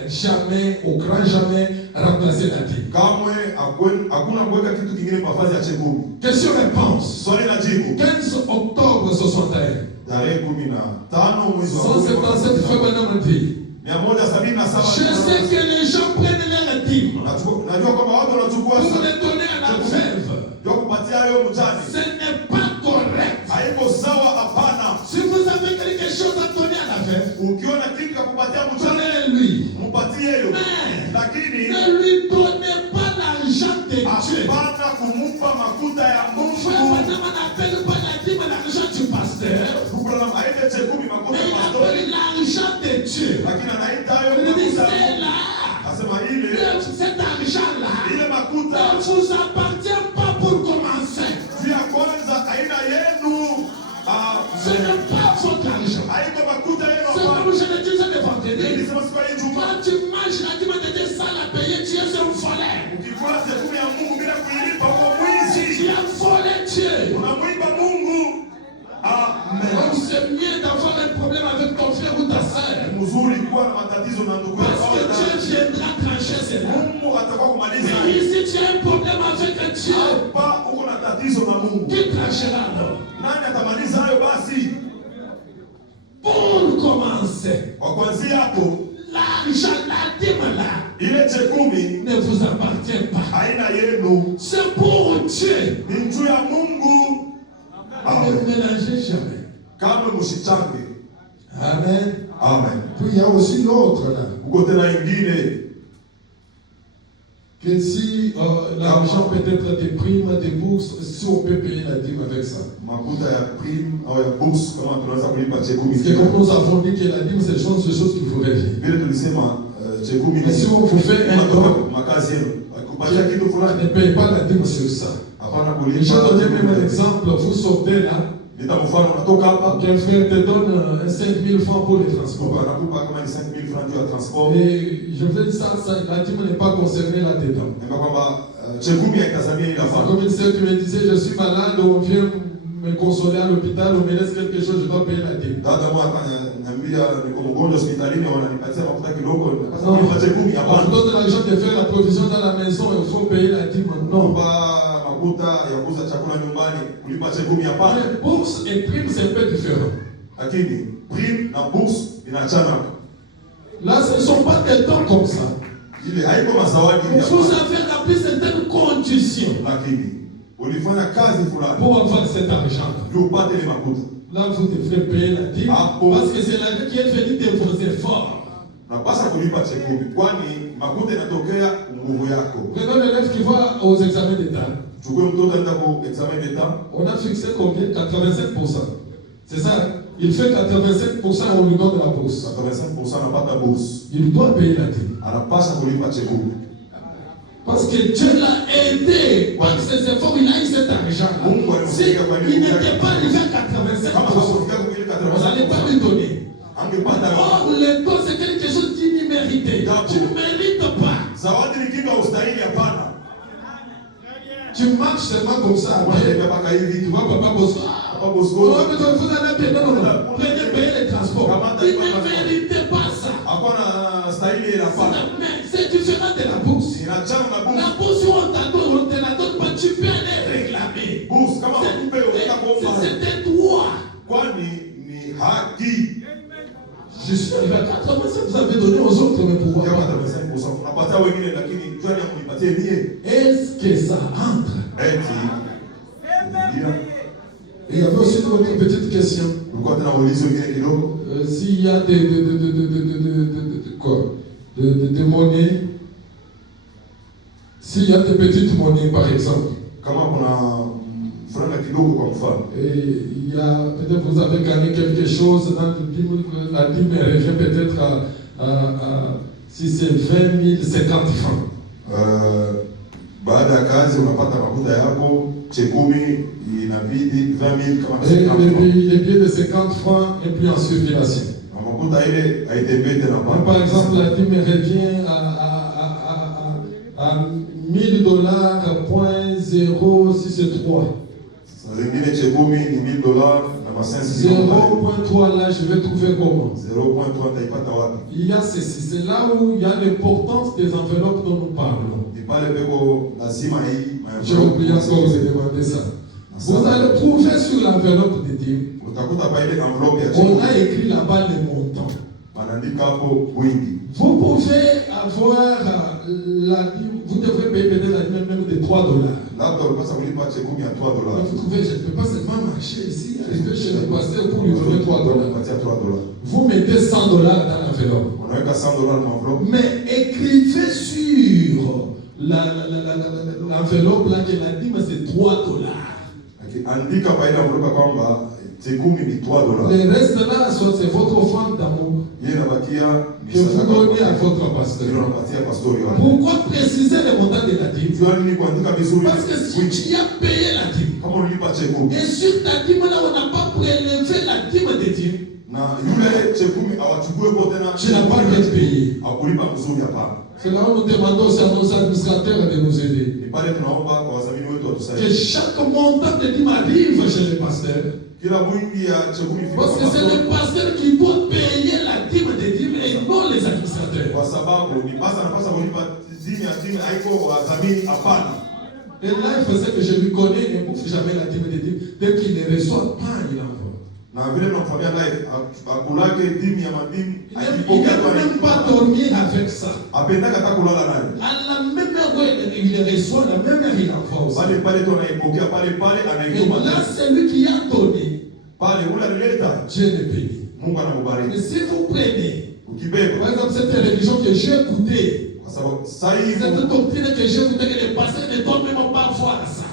jamais, au grand jamais, remplacer la dîme. Kamwe hakuna kuweka kitu kingine pafazi ya chekumi. Question-réponse. Swali la jibu 15 octobre 61. tarehe 15 mwezi wa 177 Frère Branham dit, 177. Je sais que les gens prennent leur dîme Najua kwamba watu wanachukua pour sana les donner à la veuve. ndio kupatia hayo mjane. Ce n'est pas correct. Haiko sawa, hapana. Si vous avez quelque chose à donner à la veuve, Ukiona kitu ya kupatia mjane donnez-lui. mpatie hiyo, Mais lakini ne lui donnez pas l'argent de Dieu. hapana kumpa makuta ya Frère Mungu. Branham n'appelle pas la dîme l'argent du pasteur, Branham haite chekumi makuta mais ya il pastori, appelle l'argent de Dieu. lakini anaita hayo Il dit makuta ya c'est Mungu. là. Asema ile Cet argent-là ile ne makuta vous appartient pas pour commencer. juu ya kwanza aina yenu, Ce n'est pas votre argent. haiko makuta yenu, C'est hapana. comme je le disais le vendredi. Nilisema siku ya Ijumaa, Quand tu manges la dîme de Dieu sans la payer, tu es un voleur. ukikula chekumi ya Mungu bila kuilipa uko Tu mwizi, as volé Dieu. unamwiba Mungu. Amen. Donc c'est mieux d'avoir un problème avec ton frère ou ta soeur. Ni mzuri kuwa na matatizo na ndugu Parce que yako. Dieu viendra trancher cela. Mungu atakuwa kumaliza. Mais ici tu as un problème avec Dieu. Hapa uko na tatizo na Mungu. Qui tranchera alors? Nani atamaliza hayo basi? Pour commencer, Kwa kuanzia hapo, l'argent, la dîme là, ile chekumi ne vous appartient pas. haina yenu, C'est pour Dieu. ni juu ya Mungu. Ne Amen. mélangez jamais. Kamwe msichange. Amen. Amen. Puis il y a aussi l'autre là. Uko tena ingine Que si l'argent peut être des primes, des bourses, si on peut payer la dîme avec ça. makuta ya prime au ya bourse, kama tunaweza kulipa chekumi. Parce que comme nous avons dit que la dîme, c'est des choses qu'il faut vérifier. Vile tulisema chekumi Mais si on vous fait un don, makazi yenu. Kupatia kitu fulani. ne payez pas la dîme sur ça. Hapana Et j'ai donné même un kulipa. exemple. Vous sortez là, Nita mfano unatoka hapa qu'un frère te donne 5 000 francs pour les transports. anakupa kama ni 5000 francs ya transport. Et je veux dire ça, la dîme n'est pas concernée là-dedans. Ndio kwamba chekumi haitazamia ila C'est fana. comme une sœur qui me disait, je suis malade, on vient me consoler à l'hôpital, on me laisse quelque chose, je dois payer la dîme. Dada mmoja ananiambia niko mgonjwa hospitalini wananipatia mafuta kidogo, napasa Non, kulipa chekumi on hapana. vous donne de l'argent de faire la provision dans la maison, il faut payer la dîme. Non. Kulipa mafuta ya kuuza chakula nyumbani, kulipa chekumi hapana. Les bourses et primes, c'est un peu différent. Lakini prime na bourse inaachana. Là, ce ne sont pas des dons comme ça. Ile haiko mazawadi ya Vous hapana. avez rempli certaines conditions Lakini ulifanya kazi fulani Pour avoir cet argent. ndio upate ile makuta. Là, vous devrez payer la dîme. Ah, bon. Parce que c'est l'argent qui est venu de vos efforts. Unapaswa kulipa chekumi kwani makuta inatokea nguvu yako. Prenons l'élève qui va aux examens d'État. Chukue mtoto aenda ku examen d'etat, On a fixé combien? 85%. C'est ça, hein? Il fait 85%, on lui donne la bourse. 85% anapata bourse. Il doit payer la dîme. Anapaswa kulipa chekumi. parce que Dieu l'a aidé par ses efforts, il a eu cet argent-là. Si il n'était pas arrivé à 85%, Kama hakufika kwa ile vous n'allez pas lui donner. angepata Or, le don, c'est quelque chose d'immérité. Tu ne mérites pas. zawadi ni kitu haustahili, hapana. Tu marches seulement comme ça. Unatembea mpaka hivi Tu vois, Papa Bosco. Papa Bosco. Vous allez payer. Non, non, non. Prenez payer les transports. Il ne méritait pas ça. Hakuna stahili ile hapana. Mais c'est du arrivé à 85, vous avez donné aux autres, mais pourquoi Kama pas? 85% unapatia wengine, lakini jua ni kunipatie mie. Est-ce que ça entre? Eti ndio Et il y avait aussi une autre petite question. ulikuwa tena ulizo wengine kidogo. S'il y a des monnaies, s'il y a des petites monnaies par exemple, Kama kuna franga kidogo kwa mfano, et il y a peut-être vous avez gagné quelque chose dans le dîme, la dîme revient peut-être si c'est 20 000, 50 francs. baada ya kazi unapata makuta yako chekumi inabidi 20,000 kama Et 50 francs. les billets de 50 francs et puis en circulation. Na makuta ile haitembei tena Donc, par exemple, la dîme revient à $1,000, .063. Saa zingine chekumi ni $1,000 na masensi 0.3 là, je vais trouver comment? 0.3 taipata wapi? Il y a ceci, c'est là où il y a l'importance des enveloppes dont nous parlons. Ni pale peko lazima hii J'ai oublié encore de demander ça. Vous allez trouver sur l'enveloppe de dîmes, utakuta pa ile envelope ya on chekumi a écrit là-bas les montants. wanaandika hapo wingi. Vous pouvez avoir la dîme, vous devrez payer peut-être la dîme même de $3. Labda ulipasa kulipa chekumi ya $3. Vous trouvez, je ne peux pas seulement marcher ici, arriver chez le pasteur pour lui donner $3. Kupatia $3. Vous mettez $100 dans l'enveloppe. Unaweka $100 na envelope. Mais écrivez sur l'enveloppe là que la dîme c'est $3. Andika pa ile envelope kwamba chekumi ni $3. Le reste là, c'est votre offrande d'amour Yeye inabakia ni que vous sadaka donnez à kwa votre pasteur. ile unapatia pastori wako. Pourquoi préciser le montant de la dîme? Jua nini kuandika vizuri? Parce que si tu as payé la dîme, Kama unalipa chekumi et sur ta dîme là, on n'a pas prélevé la dîme de dîme, na yule chekumi awachukue kwa tena tu n'as pas bien payé. akulipa mzuri hapana. C'est là où nous demandons aussi à nos administrateurs de nous aider. Ni pale tunaomba kwa wadhamini wetu Que watusaidie. chaque montant de dîme arrive chez le pasteur. Kila mwingi ya chekumi ifike Parce kwa que c'est pastori. le pasteur qui doit payer la dîme de dîme et non les administrateurs. Kwa sababu ni pasa anapasa kulipa dini ya dini haiko wadhamini hapana. Et là, il faisait que je lui connais, il ne bouffe jamais la dîme de dîme. Dès qu'il ne reçoit pas, il envoie. Na vile namfanyia naye akulake dini ya madini Il ne akipokea peut même pas dormir avec ça. apendaka hata kulala naye. À la même heure où il reçoit, la même heure il envoie aussi. Pale pale tu anaipokea pale pale Et anaituma. là, celui qui a donné, Pale ule alileta Dieu le bénit. Mungu Mais anamubariki. si vous prenez, Ukibeba par exemple, cette religion que j'ai écoutée, kwa sababu sasa hii cette doctrine que j'ai écoutée, que les pasteurs ne doivent même pas voir ça.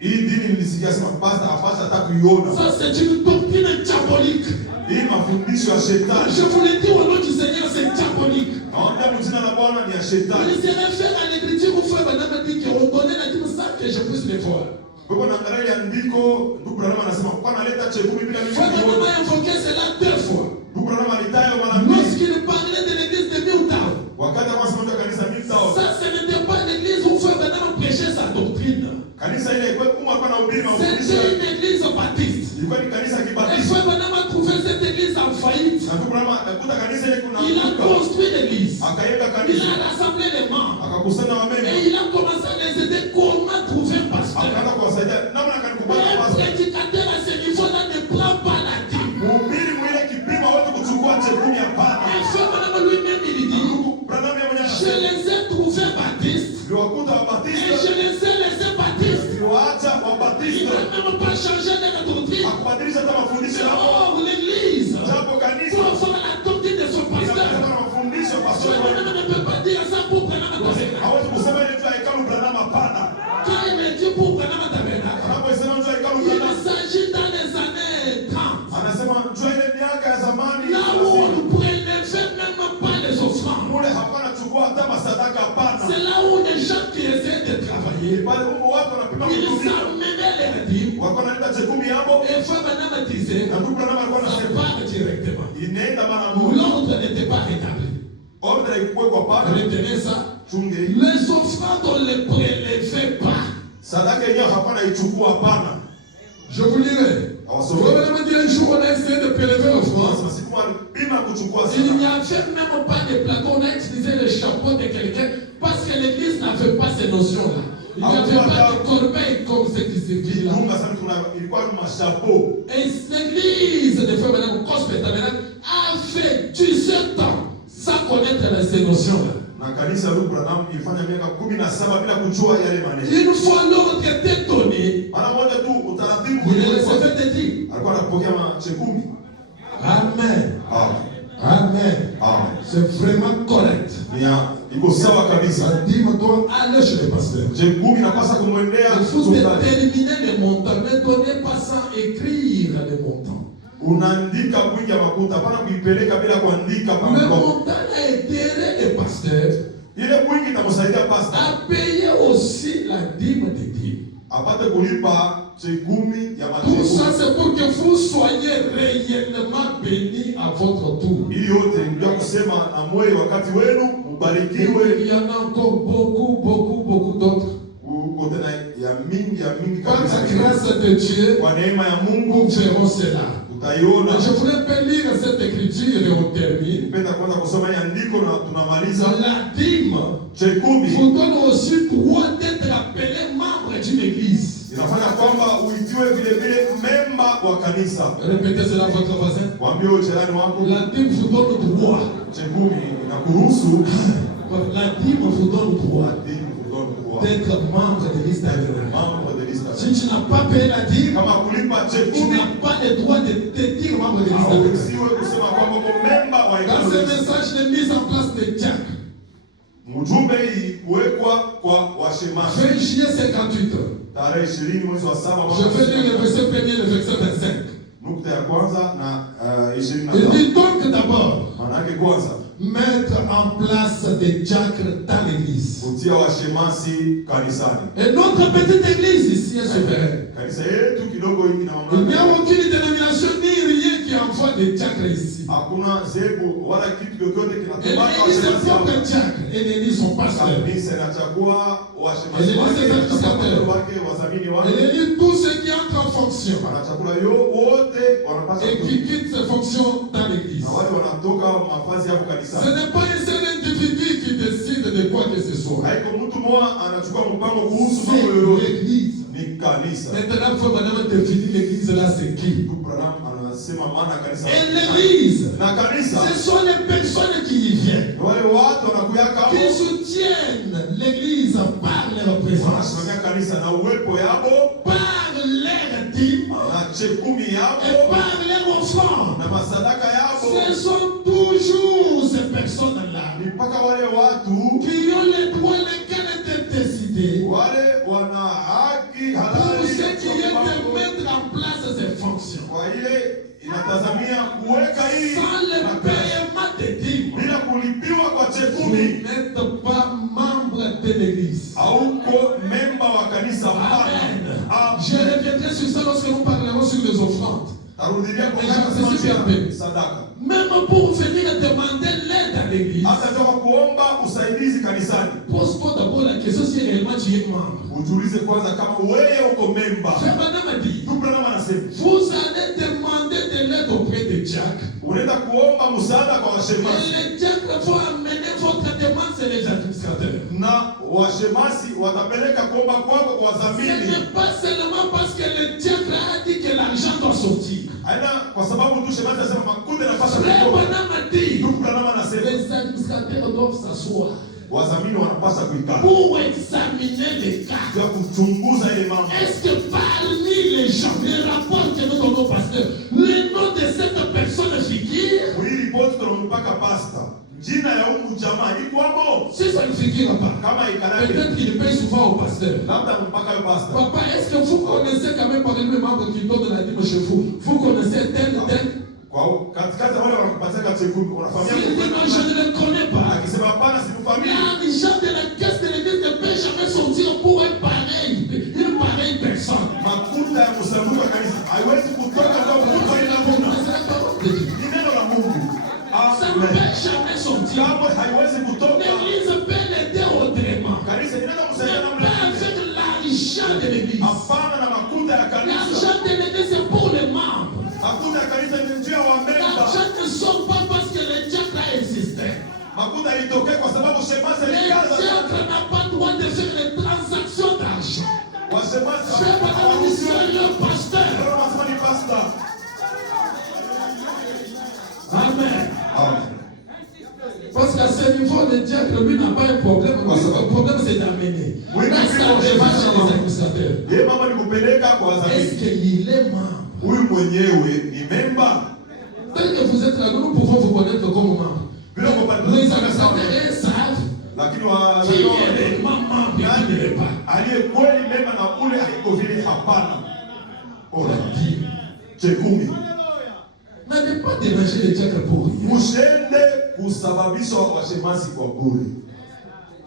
hii dini nilisikia sema pasta apasha hata kuiona. Ça, c'est une doctrine diabolique. Hii mafundisho ya shetani. Je vous le dis au nom du Seigneur, c'est diabolique. Naomba mjina la Bwana ni ya shetani. Il se réfère à l'écriture où frère Madame dit qu'on donnait la dîme sans que je puisse le voir. Kwa hivyo naangalia ile andiko ndugu Branham anasema kwa naleta chekumi bila mimi Frère Madame kuona. a invoqué cela 2 fois. Ndugu Branham alitayo mara mbili. Lorsqu'il parlait de l'église de Newtown, Wakati anasema ndio kanisa Newtown. ça ce n'était pas l'église où frère Madame prêchait sa doctrine. Kanisa ile kwa kumwa kwa na ubiri mafundisho. C'était une église baptiste. Ilikuwa ni kanisa Et kibatista. frère Madame a trouvé cette église en faillite. Na ndugu Branham akakuta kanisa ile kuna Il a construit l'église. akaenda Il kanisa a rassemblé les membres. akakusanya Et wameme il a commencé à les aider comment trouver un pasteur. akaanza kuwasaidia namna kanikubali Un pasta. prédicateur à ce niveau-là ne prend pas la dîme. Mhubiri mwile kipimo wote kuchukua chekumi hapana. Et frère Madame lui-même, il dit, Ndugu Branham yeye mwenyewe je anasema les ai trouvés baptistes. niliwakuta Et wabatista je les ai laissés baptistes. niliwaacha Il wabatista n'a même pas changé leur doctrine. hakubadilisha hata mafundisho yao. Or, l'église, Japo kanisa pour faire la doctrine de son pasteur, inasema na mafundisho ya pastor frère Madame ne peut pas dire ça pour Branham Tabernacle. hawezi kusema ile tu hekalu Branham hapana. Quand il est dit pour Branham Tabernacle, Anaposema tu hekalu il Branham s'agit dans les années 30. anasema tu ile miaka ya zamani Là où on ne prélevait même pas les offrandes. mule hapana chukua hata masadaka hapana. C'est là où les gens qui essaient de travailler, Pale huko watu wanapima ils kutumia amenaient les dîmes. wako analeta chekumi hapo Et frère Madame disait, na ndugu Branham alikuwa ça anasema part directement. inaenda mara moja. L'ordre n'était pas rétabli. Ordre ikuwekwa pale Retenez ça. chunge Les offrandes, on ne les prélevait pas. sadaka yenyewe hapana ichukua hapana. Je vous lirai. Frère Madame dit un jour, on a essayé de prélever l'offrande. Sasa siku alipima kuchukua Il n'y sadaka. avait même pas de plateau. On a utilisé le chapeau de quelqu'un parce que l'église n'avait pas ces notions-là. Il n'y avait pas de corbeille comme ce qui se dit là. Dunga sana tuna ilikuwa ni mashapo. Et l'église de Frère Madame Gospel Tabernacle a fait du seul connaître ces notions-là. Na kanisa ya Branham ilifanya miaka 17 bila kujua yale maneno. Une fois l'ordre était donné, Mara moja tu utaratibu il est ulikuwa. fait de dire. Alikuwa anapokea machekumi. Amen. Amen. Amen. Amen. C'est vraiment correct. Iko sawa kabisa. Ça dit, on doit aller chez le pasteur. Chekumi napasa kumwendea Il faut mchungaji. déterminer les montants. Ne donnez pas sans écrire les montants. Unaandika wingi ya makuta, hapana kuipeleka bila kuandika Le pamko. montant a été le pasteur Ile wingi itamsaidia pastor a payé aussi la dîme de Dieu. apate kulipa chekumi ya Tout ça, machekumi. c'est pour que vous soyez réellement bénis à votre tour. Ili yote ndio kusema na moyo wakati wenu mbarikiwe. Il y en a encore beaucoup d'autres. Uko tena ya mingi Par kabisa. la grâce de Dieu, Kwa neema ya nous Mungu verrons cela. utaiona. Je voudrais pas lire cette écriture et on termine. Nipenda kwanza kusoma hii andiko na tunamaliza. La dîme Chekumi vous donne aussi droit d'être appelé membre d'une église. inafanya kwamba uitiwe vile vile memba wa kanisa. Répétez cela à votre voisin. Waambie jirani wako. La dîme vous donne droit. Chekumi inakuruhusu La dîme vous donne droit d'être membre de l'église d'Abraham. membre de liste. Si tu n'as pas payé la dîme, Kama kulipa tu chekumi n'as pas le droit de te dire membre de l'église d'Abraham. hauruhusiwe kusema kwamba uko memba wa Dans ce kanisa. message de mise en place de Jack, Mjumbe hii kuwekwa kwa washemasi 20 juillet 58, tarehe 20 mwezi wa 7 je vais lire le verset 1er, le verset 25. nukta ya kwanza na Il 25. dit donc d'abord, Maana yake kwanza mettre en place des diacres dans l'église. kutia washemasi kanisani. Et notre petite église ici est souveraine. Kanisa yetu kidogo hii ina Il n'y a mamlaka. aucune dénomination ni rien qui envoie des diacres ici. Hakuna zebu wala kitu chochote Et kinatobaka l'église est washemasi propre hapa. diacre et l'église son pasteur. Kanisa inachagua washemasi Ele wake, lise inachagua katika watu wake, wazamini Et wake. l'église, tous ceux qui entrent en fonction Wanachakula yo wote wanapaswa et qui quittent ces fonctions dans l'église. na wale wanatoka mavazi hapo Ce kanisani. n'est pas un seul individu qui décide de quoi que ce soit. Haiko mtu mmoja anachukua mpango kuhusu mambo C'est yoyote. l'église. Ni kanisa. Maintenant, il faut maintenant définir l'église là, c'est qui? Ndugu Branham anasema maana kanisa. Et l'église, Na kanisa ce sont les personnes qui y viennent, ni wale watu wanakuyaka hapo qui soutiennent l'église par leur présence, wanasimamia kanisa na uwepo yabo par leur dîme na chekumi et yabo par leur offrande. na masadaka yabo. Ce sont toujours ces personnes-là Ni mpaka wale watu qui ont les droits légaux de décider wale wana haki pour halali ceux ya qui kuchukua viennent de mpango. mettre en place ces fonctions. Kwa ile inatazamia kuweka hii Sans le na pesa. paiement des dîmes, Bila kulipiwa kwa vous chekumi n'êtes pas membre de l'église. hauko memba wa kanisa. Amen. Hapana. Je reviendrai sur ça lorsque nous parlerons sur les offrandes. Tarudilia kwa Mais kama je sais sema bien. sadaka. Même pour venir demander l'aide à l'église, Hata toka kuomba usaidizi kanisani. pose-toi d'abord la question si réellement tu es membre. Ujiulize kwanza kama wewe uko memba. Frère Branham a dit, Ndugu Branham anasema vous allez demander de l'aide auprès de Jack. unaenda kuomba msaada kwa Et washemasi les diacres vont amener votre demande, c'est les administrateurs. na washemasi watapeleka kuomba kwako kwa Ce wadhamini. n'est pas seulement parce que le diacre a dit que l'argent doit sortir. Haina kwa sababu tu shemasi anasema makundi yanapaswa Frère kutoka. Branham a dit, Ndugu Branham anasema les administrateurs doivent s'asseoir wadhamini wanapaswa kuikaa pour examiner les cas. ya kuchunguza ile mambo. Est-ce que parmi les gens, les rapports que nous donnons au pasteur, le nom de cette personne figure? Hii ripoti tunampaka pasta. Jina ya huyu jamaa iko hapo. Si ça ne figure pas, Kama ikanake peut-être qu'il paye souvent au pasteur. labda mpaka yo pasta. Papa, est-ce que vous connaissez quand même parmi les membres qui donnent la dîme chez vous? Vous connaissez tel? Kwa katikati wale wanakupatia chekumi unafahamia S'il dit non, je ne le connais pas. akisema hapana simfahamii. L'argent de la caisse de l'église ne peut jamais sortir pour une pareille personne. Makuta ya msanduku wa kanisa haiwezi kutoka kwa mtu aina Mungu. C'est la parole de Dieu. Ni neno la Mungu. Ça ne Amen. peut jamais sortir. Kamwe haiwezi kutoka. L'église peut l'aider autrement. Kanisa inaweza Mais kusaidia pas namna nyingine. avec l'argent de l'église. Hapana na makuta ya kanisa. L'argent de l'église c'est pour les membres. Makuta ya kanisa ni njia wa memba. L'argent ne sort pas parce que le diacre a existé. Makuta ilitokea kwa sababu shemasi Le alikaza. diacre n'a pas droit de faire les transactions d'argent. Washemasi C'est pas hawaruhusiwi. le pasteur. Ndio wanasema ni pasta. Amen. Amen. Parce qu'à ce chez les administrateurs. Yeye mama alikupeleka kwa Est-ce wazamini. qu'il est membre? Huyu mwenyewe ni memba. Tel que vous êtes là, nous pouvons vous connaître comme membre. Bila kupata Les administrateurs savent lakini qui wa est réellement membre et qui ne l'est pas. aliye kweli memba na ule haiko vile hapana. Ora. Dit. Chekumi. N'allez pas déranger les diacres pour rien. Ushende kusababisha washemasi kwa bure.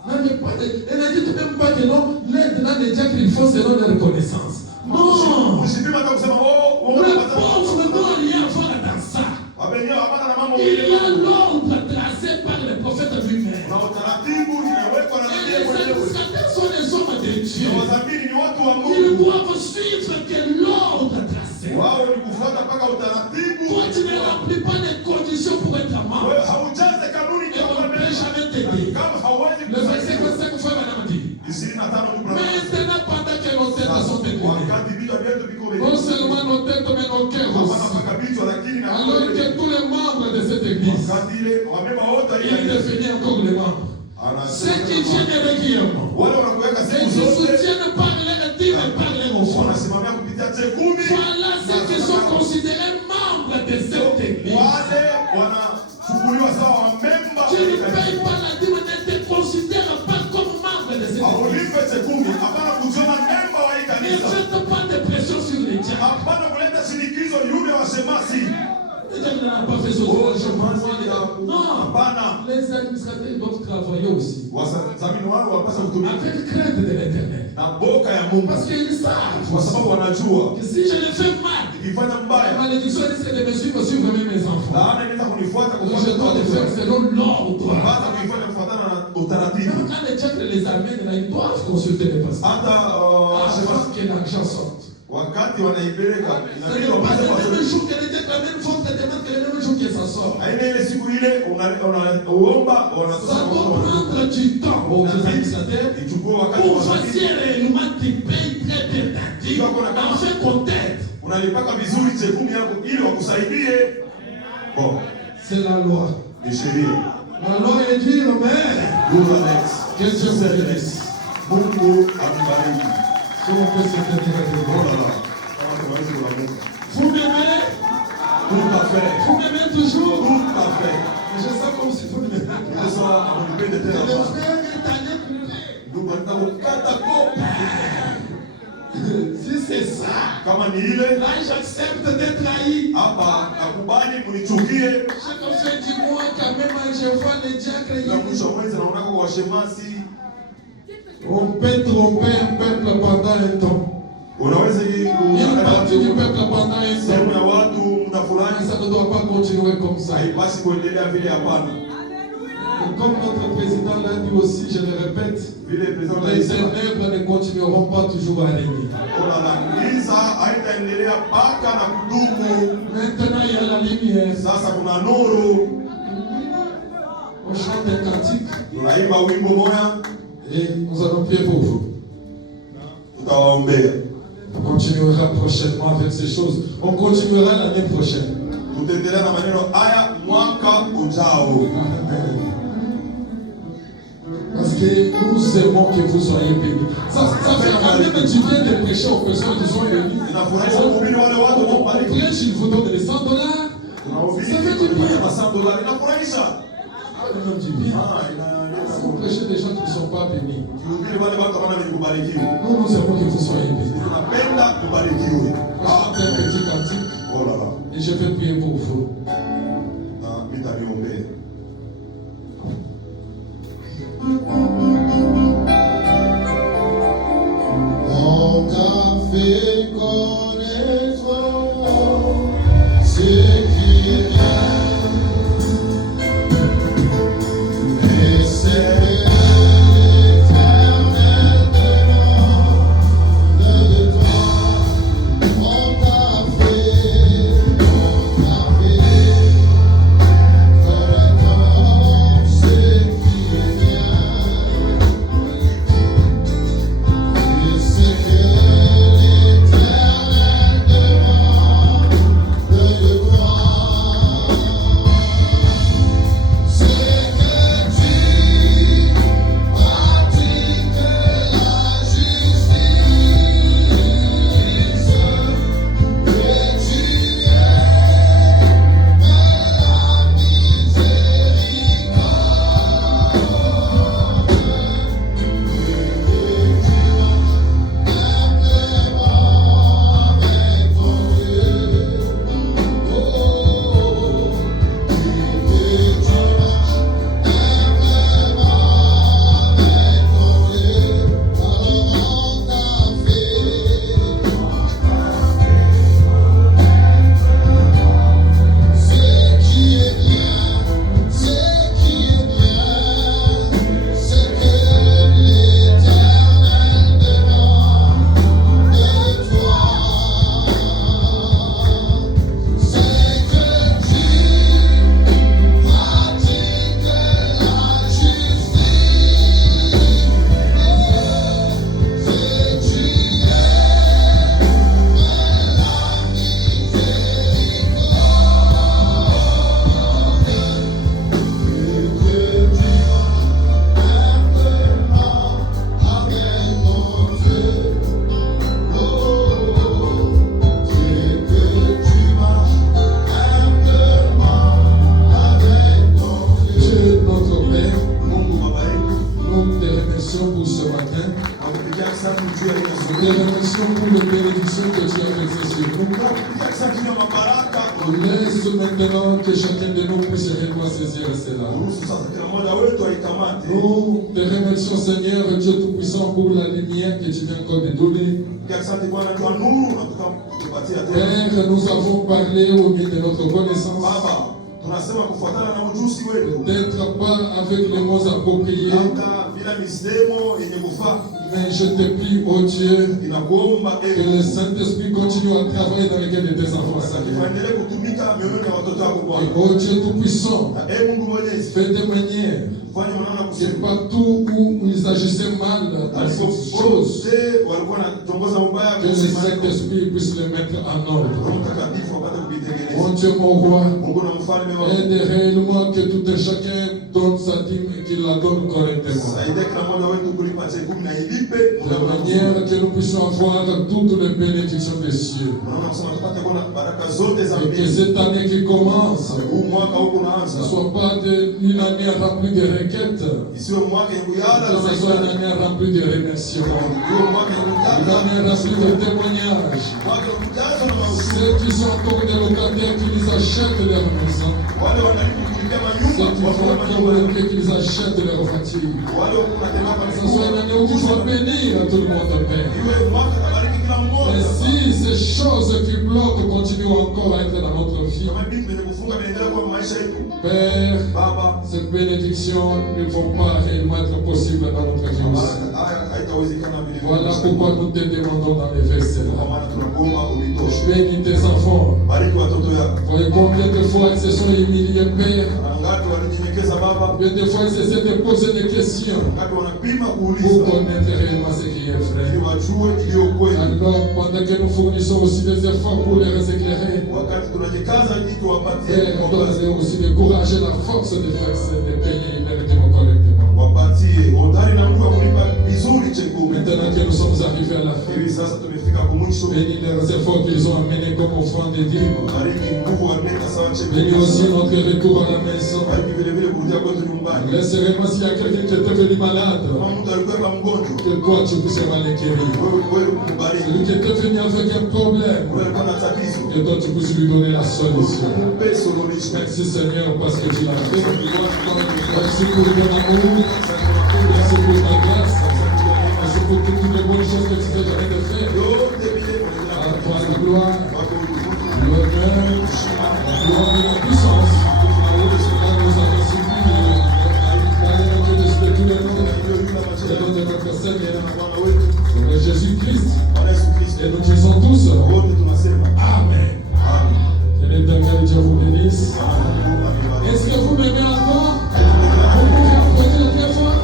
N'allez pas. Et ne dites même pas que non, l'aide là des diacres, ils font selon la reconnaissance. Non. Usipima hata kusema Le pauvre n'ont rien à voir dans ça. wabenyewe hapana na mambo Il y a l'ordre tracé par le prophète lui-même. na utaratibu inawekwa na Et nabii les mwenyewe. administrateurs sont les hommes de Dieu. Na wazamini ni watu wa Ils Mungu. doivent suivre que l'ordre tracé. Wao ni kufuata mpaka utaratibu. Toi, tu ne remplis pas les conditions pour être membre. Wewe haujaze kanuni Et on kama ne peut memba. jamais t'aider. Kama hauwezi Le verset 25 fois, madame dit. 25 ni kuna. Maintenant, pendant que nos têtes sont éclairées, Wakati vitu vyetu viko non seulement nos têtes, mais nos cœurs hapana aussi. mpaka vitu lakini na Alors que tous les membres de cette église, wakati ile wamema wote il définit encore les membres. Ceux qui viennent régulièrement, wale wanakuweka ceux siku qui zote soutiennent par leur dîme et par leur offrande. wanasimamia kupitia chekumi. Voilà ceux qui sont considérés membres de cette église. Wale wanachukuliwa sawa wa memba. Tu ne payes pas la dîme, ne te considère pas comme membre de cette église. Aulipe chekumi hapana kujiona memba wa hii Ne kanisa. faites pas de pression sur les diacres. Hapana kuleta shinikizo yule wa shemasi. Les diacres n'ont pas fait ce Non, Hapana. les administrateurs doivent travailler aussi. Wazamini wao wanapaswa kutumika Avec crainte de l'éternel. na boka ya Mungu Parce qu'ils savent kwa sababu wanajua que si je le fais mal, ikifanya la mbaya malédiction risque de me suivre même mes enfants. laana inaweza kunifuata Donc je dois le faire selon l'ordre. baada kuifanya kufuatana na utaratibu. Même quand les diacres les amènent là, ils doivent consulter les pasteurs. Hata Avant que l'argent sorte. wakati wanaipeleka Ce inabidi n'est pas wapate le pastor. même jour que les diacres amènent font te demande que le même jour que ça sort. Aina ile siku ile unaomba Ça doit prendre du temps aux administrateurs ichukue wakati pour wa choisir réellement qui paye très bien ta dîme. En fait qu'on t'aide. unalipaka vizuri chekumi yako ili wakusaidie. Bon, C'est la loi. ni sheria. La loi est dure, mais Lugha next. que Dieu vous bénisse. Mungu akubariki. Si on peut se tenir avec Oh vous. là là. Kama tunaweza kulamuka. Vous m'aimez? Tout à fait. Vous m'aimez toujours? Tout à fait. Je sens comme si vous ne m'aimez pas. Sasa amunipende Le tena baba. frère est allé pleurer. Ndugu anataka kukata kopi. Si c'est ça, Kama ni ile là j'accepte d'être trahi. hapa nakubali munichukie. Chaque fin du mois, quand même, je vois les diacres. Kila mwisho wa mwezi naonaka kwa washemasi. On peut tromper un peuple pendant un temps. Unaweza Une partie du peuple pendant un sehemu ya temps. watu muda Mais fulani ça ne doit pas continuer comme ça. haipasi kuendelea vile, hapana. Et comme notre président l'a dit aussi, je le répète, Vile president les ténèbres ne continueront pas toujours à régner. ona la giza haitaendelea mpaka na kudumu. Maintenant, il y a la lumière. Sasa kuna nuru. On chante des cantiques Tunaimba wimbo moya, et nous allons prier pour vous. tutawaombea. On continuera prochainement avec ces choses. On continuera l'année prochaine. Tutaendelea na maneno haya mwaka ujao. Parce que nous aimons que vous soyez bénis. Ça fait quand même du bien de prêcher aux personnes qui sont bénies. Inafurahisha kuhubiri wale watu On wanaobariki. prêche, il vous donne les $100. Tunahubiri Ça fait du bien. kwa $100. Inafurahisha. Ça fait même du bien. Inaleta Si vous prêchez des gens qui ne sont pas bénis, kuhubiri wale watu ambao kubarikiwa. nous aimons que vous soyez bénis. Tunapenda kubarikiwe. On chante un petit cantique Oh là là. et je vais prier pour vous. Na nitaniombea. On t'a fait connaître ce qui est bien, et c'est l'éternel demande de toi. On t'a fait connaître ce qui est bien. Et c'est que l'Éternel asante juu ya ile Nous te asubuhi. remercions pour les bénédictions que tu as versées sur nous. Tunakupigia asante juu ya mabaraka. Laisse maintenant que chacun de nous puisse réellement saisir cela. Ruhusu sasa kila mmoja wetu aikamate. Nous te remercions, Seigneur, Dieu Tout-Puissant, pour la lumière que tu viens encore de donner. Tunakupigia asante Bwana kwa nuru na tukakupatia tena. Père, nous avons parlé au milieu de notre connaissance. Baba, tunasema kufuatana na ujuzi wetu. Peut-être pas avec les mots appropriés, Labda bila misemo yenye kufaa. mais je te prie, oh Dieu, Ninakuomba que le Saint-Esprit continue à travailler dans les cœurs de tes enfants, Seigneur. tuendelee kutumika mioyoni ya watoto wako Et Bwana. oh Dieu Tout-Puissant, Na Mungu Mwenyezi, fais de manière fanye mwanao que kusema. partout où ils agissaient mal dans cette chose, Alipopote walikuwa wanatongoza ubaya que le kusema Saint-Esprit puisse les mettre en Roho ordre. Mtakatifu apate kubitengeneza. Mon Dieu, mon roi, Mungu na mfalme wa aide réellement que tout un chacun donne sa dîme et qu'il la donne correctement. saidia kila mmoja wetu kulipa chekumi na ilipe De manière que nous puissions avoir toutes les bénédictions des cieux. Unaona kusema tupate kuona baraka zote za Et que mbingu. cette année qui commence Huu mwaka huko ne unaanza. soit pas une année remplie de requêtes, Isiwe mwaka ya kuyala mais que ce soit une année remplie de remerciements, Iwe mwaka ya une kuyala. année remplie de témoignages. Mwaka ya kujaza na mausi. Ceux qui sont encore des locataires qui les achètent leur maison, Wale wanalipa kulipia ceux manyumba, qui watu wa font manyumba. bloquer qu'ils achètent leur voiture. Wale wanatembea kwa Que ce soit une année où tu vas bénir à tout le monde, Père. Iwe mwaka tabariki kila Et mmoja. si ces choses qui bloquent continuent encore à être dans notre vie, Kama vitu vyenye kufunga vinaendelea kwa maisha yetu. Père, Baba, ces bénédictions ne vont pas réellement être possibles dans notre vie aussi. haya haitawezekana vile. Voilà pourquoi nous te demandons dans les versets Kwa là. maana tunakuomba unitoshe. Bénis tes enfants. Bariki watoto yako. Voyez combien de fois ils se sont humiliés, Père. Wangapi walinyenyekeza Baba? Combien de fois ils essaient de poser des questions Wangapi wanapima pour kuuliza connaître réellement ce qui est ili vrai. wajue iliyo kweli. Alors, pendant que nous fournissons aussi des efforts pour les éclairer, Wakati tunajikaza ili tuwapatie Père, ongozi, donne aussi le courage et la force de faire ça, de payer directement correctement. wapatie hodari na nguvu ya kulipa vizuri chekumi. Maintenant que nous sommes arrivés à la fin, Hivi sasa tumefika kumwisho. bénis les efforts qu'ils ont amenés comme offrande et dîmes. Bariki nguvu waleta sawa Bénis aussi chekumi. notre retour à la maison. Bariki vile vile kurudia kwetu nyumbani. Laisse vraiment s'il y a quelqu'un qui est devenu malade, Kama mtu alikuwa mgonjwa, que toi tu puisses le guérir. wewe mbariki. Celui qui est devenu avec un problème, Wewe alikuwa na tatizo, que toi tu puisses lui donner la solution. mpe suluhisho. Merci Seigneur parce que tu l'as fait. Merci pour ton amour. Merci pour ta grâce. Merci pour toutes les bonnes choses que tu t'es donné de faire. Yote vile À toi la gloire, wako l'honneur, la gloire et la puissance. Car nous avons supplié dans le nom de Dieu de tous les noms, le nom de notre Seigneur, de Jésus-Christ. Et nous disons tous, wote tunasema Amen. amen. Que l'Éternel Dieu vous bénisse. Amen. Est-ce que vous m'aimez encore? Vous pouvez applaudir très fort?